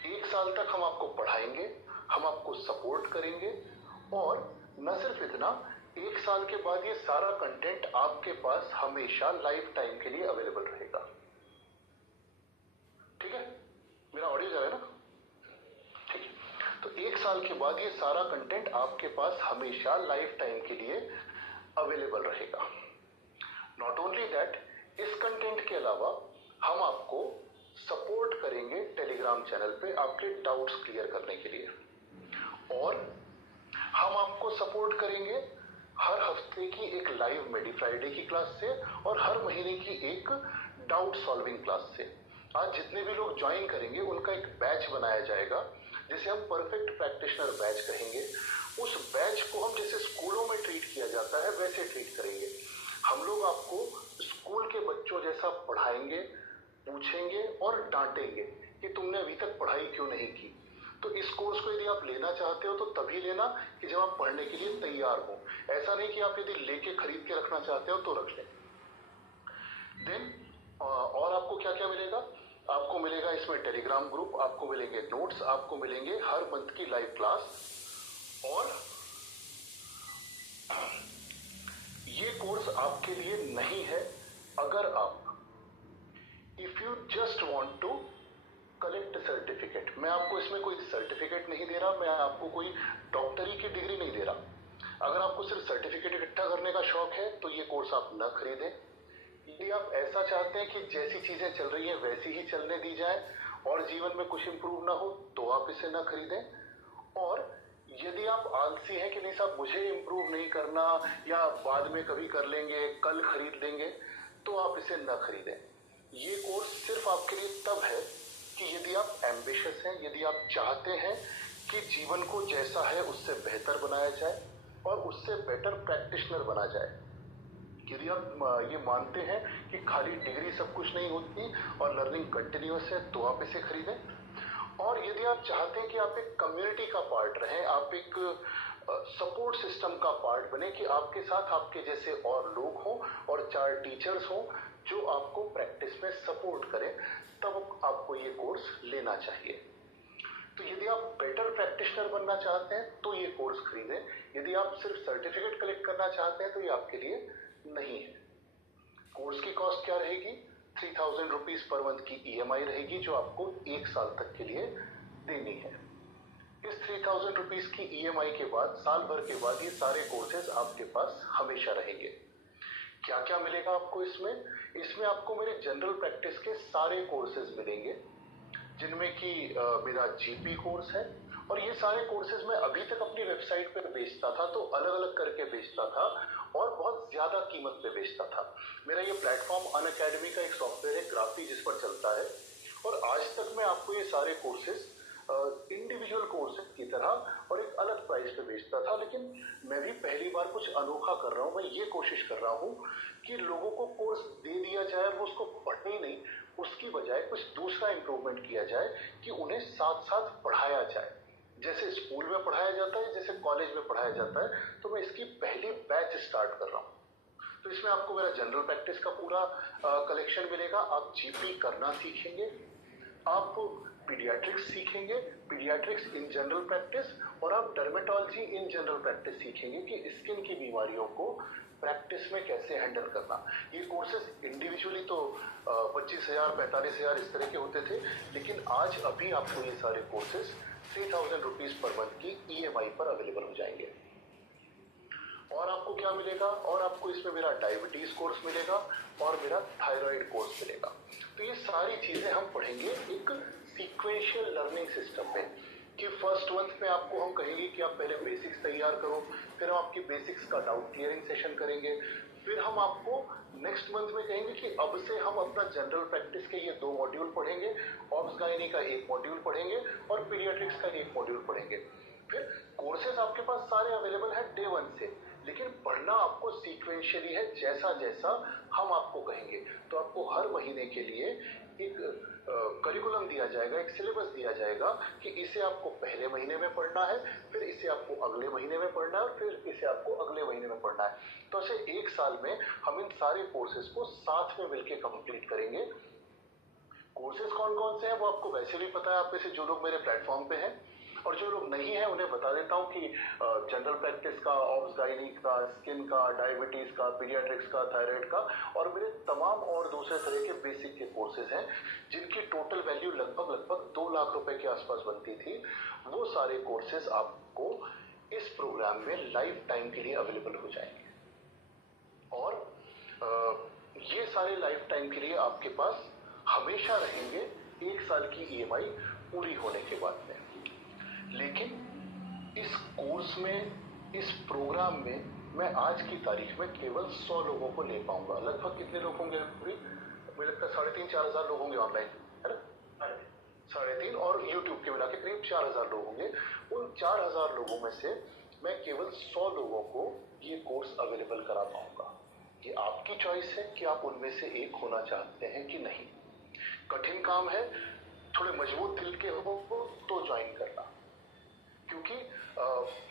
1 साल तक हम आपको पढ़ाएंगे, हम आपको सपोर्ट करेंगे, और न सिर्फ इतना, 1 साल के बाद ये सारा कंटेंट आपके पास हमेशा लाइफ टाइम के लिए अवेलेबल रहेगा। ठीक है, मेरा ऑडियो जा रहा है ना? ठीक है, तो 1 साल के बाद ये सारा कंटेंट आपके पास हमेशा लाइफ टाइम के लिए अवेलेबल रहेगा। नॉट ओनली दैट, इस कंटेंट के अलावा हम आपको सपोर्ट करेंगे टेलीग्राम चैनल पे आपके डाउट्स क्लियर करने के लिए, और हम आपको सपोर्ट करेंगे हर हफ्ते की एक लाइव मेडी फ्राइडे की क्लास से, और हर महीने की एक डाउट सॉल्विंग क्लास से। आज जितने भी लोग ज्वाइन करेंगे उनका एक बैच बनाया जाएगा, जिसे हम परफेक्ट प्रैक्टिशनर बैच कहेंगे। उस बैच को हम जैसे स्कूलों में ट्रीट किया जाता है वैसे ट्रीट करेंगे। हम लोग आपको स्कूल के बच्चों जैसा पढ़ाएंगे, पूछेंगे और डांटेंगे कि तुमने अभी तक पढ़ाई क्यों नहीं की। तो इस कोर्स को यदि आप लेना चाहते हो तो तभी लेना कि जब आप पढ़ने के लिए तैयार हो। ऐसा नहीं कि आप यदि लेके खरीद के रखना चाहते हो तो रख लें। देन और आपको क्या क्या मिलेगा? आपको मिलेगा इसमें टेलीग्राम ग्रुप, आपको मिलेंगे नोट्स, आपको मिलेंगे हर मंथ की लाइव क्लास, और ये कोर्स आपके लिए नहीं है अगर आप, if you just want to collect certificate. मैं आपको इसमें कोई सर्टिफिकेट नहीं दे रहा, मैं आपको कोई डॉक्टरी की डिग्री नहीं दे रहा। अगर आपको सिर्फ सर्टिफिकेट इकट्ठा करने का शौक है तो ये कोर्स आप न खरीदें। यदि आप ऐसा चाहते हैं कि जैसी चीजें चल रही हैं वैसी ही चलने दी जाए और जीवन में कुछ इंप्रूव ना हो, तो आप इसे न खरीदें। और यदि आप आलसी हैं कि नहीं साहब मुझे इंप्रूव नहीं करना, या बाद में कभी कर लेंगे, कल खरीद लेंगे, तो आप इसे न खरीदें। ये कोर्स सिर्फ आपके लिए तब है कि यदि आप एम्बिशियस हैं, यदि आप चाहते हैं कि जीवन को जैसा है उससे बेहतर बनाया जाए और उससे बेटर प्रैक्टिशनर बना जाए। यदि आप ये मानते हैं कि खाली डिग्री सब कुछ नहीं होती और लर्निंग कंटिन्यूअस है, तो आप इसे खरीदें। और यदि आप चाहते हैं कि आप एक कम्युनिटी का पार्ट रहें, आप एक सपोर्ट सिस्टम का पार्ट बने, कि आपके साथ आपके जैसे और लोग हों और 4 टीचर्स हों जो आपको प्रैक्टिस में सपोर्ट करें, तब आपको ये कोर्स लेना चाहिए। तो यदि आप बेटर प्रैक्टिशनर बनना चाहते हैं तो ये कोर्स खरीदें। यदि आप सिर्फ सर्टिफिकेट कलेक्ट करना चाहते हैं तो ये आपके लिए नहीं है। कोर्स की कॉस्ट क्या रहेगी? 3000 रुपीज पर मंथ की ईएमआई रहेगी, जो आपको 1 साल तक के लिए देनी है। इस 3000 रुपीज की ईएमआई के बाद, साल भर के बाद, ये सारे कोर्सेज आपके पास हमेशा रहेंगे। क्या क्या मिलेगा आपको इसमें? इसमें आपको मेरे जनरल प्रैक्टिस के सारे कोर्सेज मिलेंगे, जिनमें कि मेरा जीपी कोर्स है। और ये सारे कोर्सेज मैं अभी तक अपनी वेबसाइट पर बेचता था, तो अलग अलग करके बेचता था और बहुत ज्यादा कीमत पे बेचता था। मेरा ये प्लेटफॉर्म अनअकैडमी का एक सॉफ्टवेयर है, ग्राफी, जिस पर चलता है। और आज तक मैं आपको ये सारे कोर्सेज इंडिविजुअल कोर्सेज की तरह और एक अलग प्राइस पे बेचता था। लेकिन मैं भी पहली बार कुछ अनोखा कर रहा हूँ। मैं ये कोशिश कर रहा हूँ कि लोगों को कोर्स दे दिया जाए, वो उसको पढ़े ही नहीं, उसकी बजाय कुछ दूसरा इंप्रूवमेंट किया जाए कि उन्हें साथ साथ पढ़ाया जाए। जैसे स्कूल में पढ़ाया जाता है, जैसे कॉलेज में पढ़ाया जाता है, तो मैं इसकी पहली बैच स्टार्ट कर रहा हूँ। तो इसमें आपको मेरा जनरल प्रैक्टिस का पूरा कलेक्शन मिलेगा। आप जीपी करना सीखेंगे, आप पीडियाट्रिक्स सीखेंगे, पीडियाट्रिक्स इन जनरल प्रैक्टिस, और आप डर्मेटोलॉजी इन जनरल प्रैक्टिस सीखेंगे कि स्किन की बीमारियों को प्रैक्टिस में कैसे हैंडल करना। ये कोर्सेज इंडिविजुअली तो 25,000 45,000 इस तरह के होते थे, लेकिन आज अभी आपको ये सारे कोर्सेज 3000 रुपीज पर मंथ की ईएमआई पर अवेलेबल हो जाएंगे। और आपको क्या मिलेगा? और आपको इसमें मेरा डायबिटीज कोर्स मिलेगा और मेरा थायराइड कोर्स मिलेगा। तो ये सारी चीजें हम पढ़ेंगे एक सीक्वेंशियल लर्निंग सिस्टम में, कि फर्स्ट मंथ में आपको हम कहेंगे कि आप पहले बेसिक्स तैयार करो, फिर हम आपकी बेसिक्स का डाउट क्लियरिंग सेशन करेंगे, फिर हम आपको नेक्स्ट मंथ में कहेंगे कि अब से हम अपना जनरल प्रैक्टिस के ये 2 मॉड्यूल पढ़ेंगे, ऑब्स गायनी का 1 मॉड्यूल पढ़ेंगे और पीडियाट्रिक्स का 1 मॉड्यूल पढ़ेंगे। फिर कोर्सेज आपके पास सारे अवेलेबल है डे 1 से, लेकिन पढ़ना आपको सीक्वेंशियली है, जैसा जैसा हम आपको कहेंगे। तो आपको हर महीने के लिए एक करिकुलम दिया जाएगा, एक सिलेबस दिया जाएगा कि इसे आपको पहले महीने में पढ़ना है, फिर इसे आपको अगले महीने में पढ़ना है, और फिर इसे आपको अगले महीने में पढ़ना है। तो ऐसे 1 साल में हम इन सारे कोर्सेज को साथ में मिलकर कंप्लीट करेंगे। कोर्सेज कौन कौन से हैं वो आपको वैसे भी पता है, आप में से जो लोग मेरे प्लेटफॉर्म पे हैं, और जो लोग नहीं है उन्हें बता देता हूँ कि जनरल प्रैक्टिस का, ऑब्स गायनी का, स्किन का, डायबिटीज का, पीडियाट्रिक्स का, थायराइड का, और मेरे तमाम और दूसरे तरह के बेसिक के कोर्सेज हैं, जिनकी टोटल वैल्यू लगभग 2 लाख रुपए के आसपास बनती थी। वो सारे कोर्सेज आपको इस प्रोग्राम में लाइफ टाइम के लिए अवेलेबल हो जाएंगे। और ये सारे लाइफ टाइम के लिए आपके पास हमेशा रहेंगे 1 साल की ईएमआई पूरी होने के बाद में। लेकिन इस कोर्स में, इस प्रोग्राम में मैं आज की तारीख में केवल 100 लोगों को ले पाऊंगा। लगभग कितने लोग होंगे? मुझे लगता है 3,500-4 हजार लोग होंगे ऑनलाइन, है ना? 3.5 और यूट्यूब के मिला के करीब 4,000 लोग होंगे। उन 4,000 लोगों में से मैं केवल 100 लोगों को ये कोर्स अवेलेबल करा पाऊंगा। ये आपकी चॉइस है कि आप उनमें से एक होना चाहते हैं कि नहीं। कठिन काम है, थोड़े मजबूत दिल के हो तो ज्वाइन करना, क्योंकि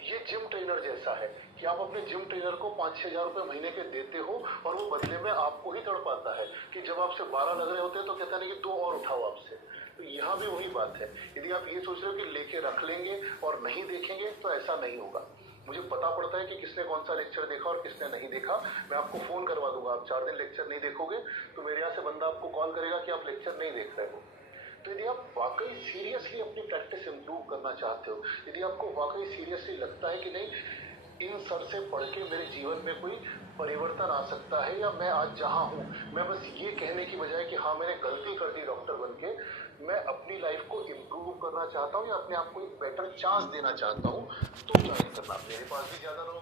ये जिम ट्रेनर जैसा है कि आप अपने जिम ट्रेनर को 5-6 हजार रुपए महीने के देते हो, और वो बदले में आपको ही तड़पाता है कि जब आपसे 12 लग रहे होते हैं तो कहता नहीं कि 2 और उठाओ आपसे। तो यहाँ भी वही बात है। यदि आप ये सोच रहे हो कि लेके रख लेंगे और नहीं देखेंगे, तो ऐसा नहीं होगा। मुझे पता पड़ता है कि किसने कौन सा लेक्चर देखा और किसने नहीं देखा। मैं आपको फोन करवा दूंगा, आप 4 दिन लेक्चर नहीं देखोगे तो मेरे यहाँ से बंदा आपको कॉल करेगा कि आप लेक्चर नहीं देख रहे हो। तो यदि आप वाकई सीरियसली अपनी प्रैक्टिस इंप्रूव करना चाहते हो, यदि आपको वाकई सीरियसली लगता है कि नहीं, इन सर से पढ़ के मेरे जीवन में कोई परिवर्तन आ सकता है, या मैं आज जहां हूं, मैं बस ये कहने की बजाय कि हाँ मैंने गलती कर दी डॉक्टर बन के, मैं अपनी लाइफ को इम्प्रूव करना चाहता हूँ या अपने आप को एक बेटर चांस देना चाहता हूँ, तो ज्वाइन करना। मेरे पास भी ज्यादा लोग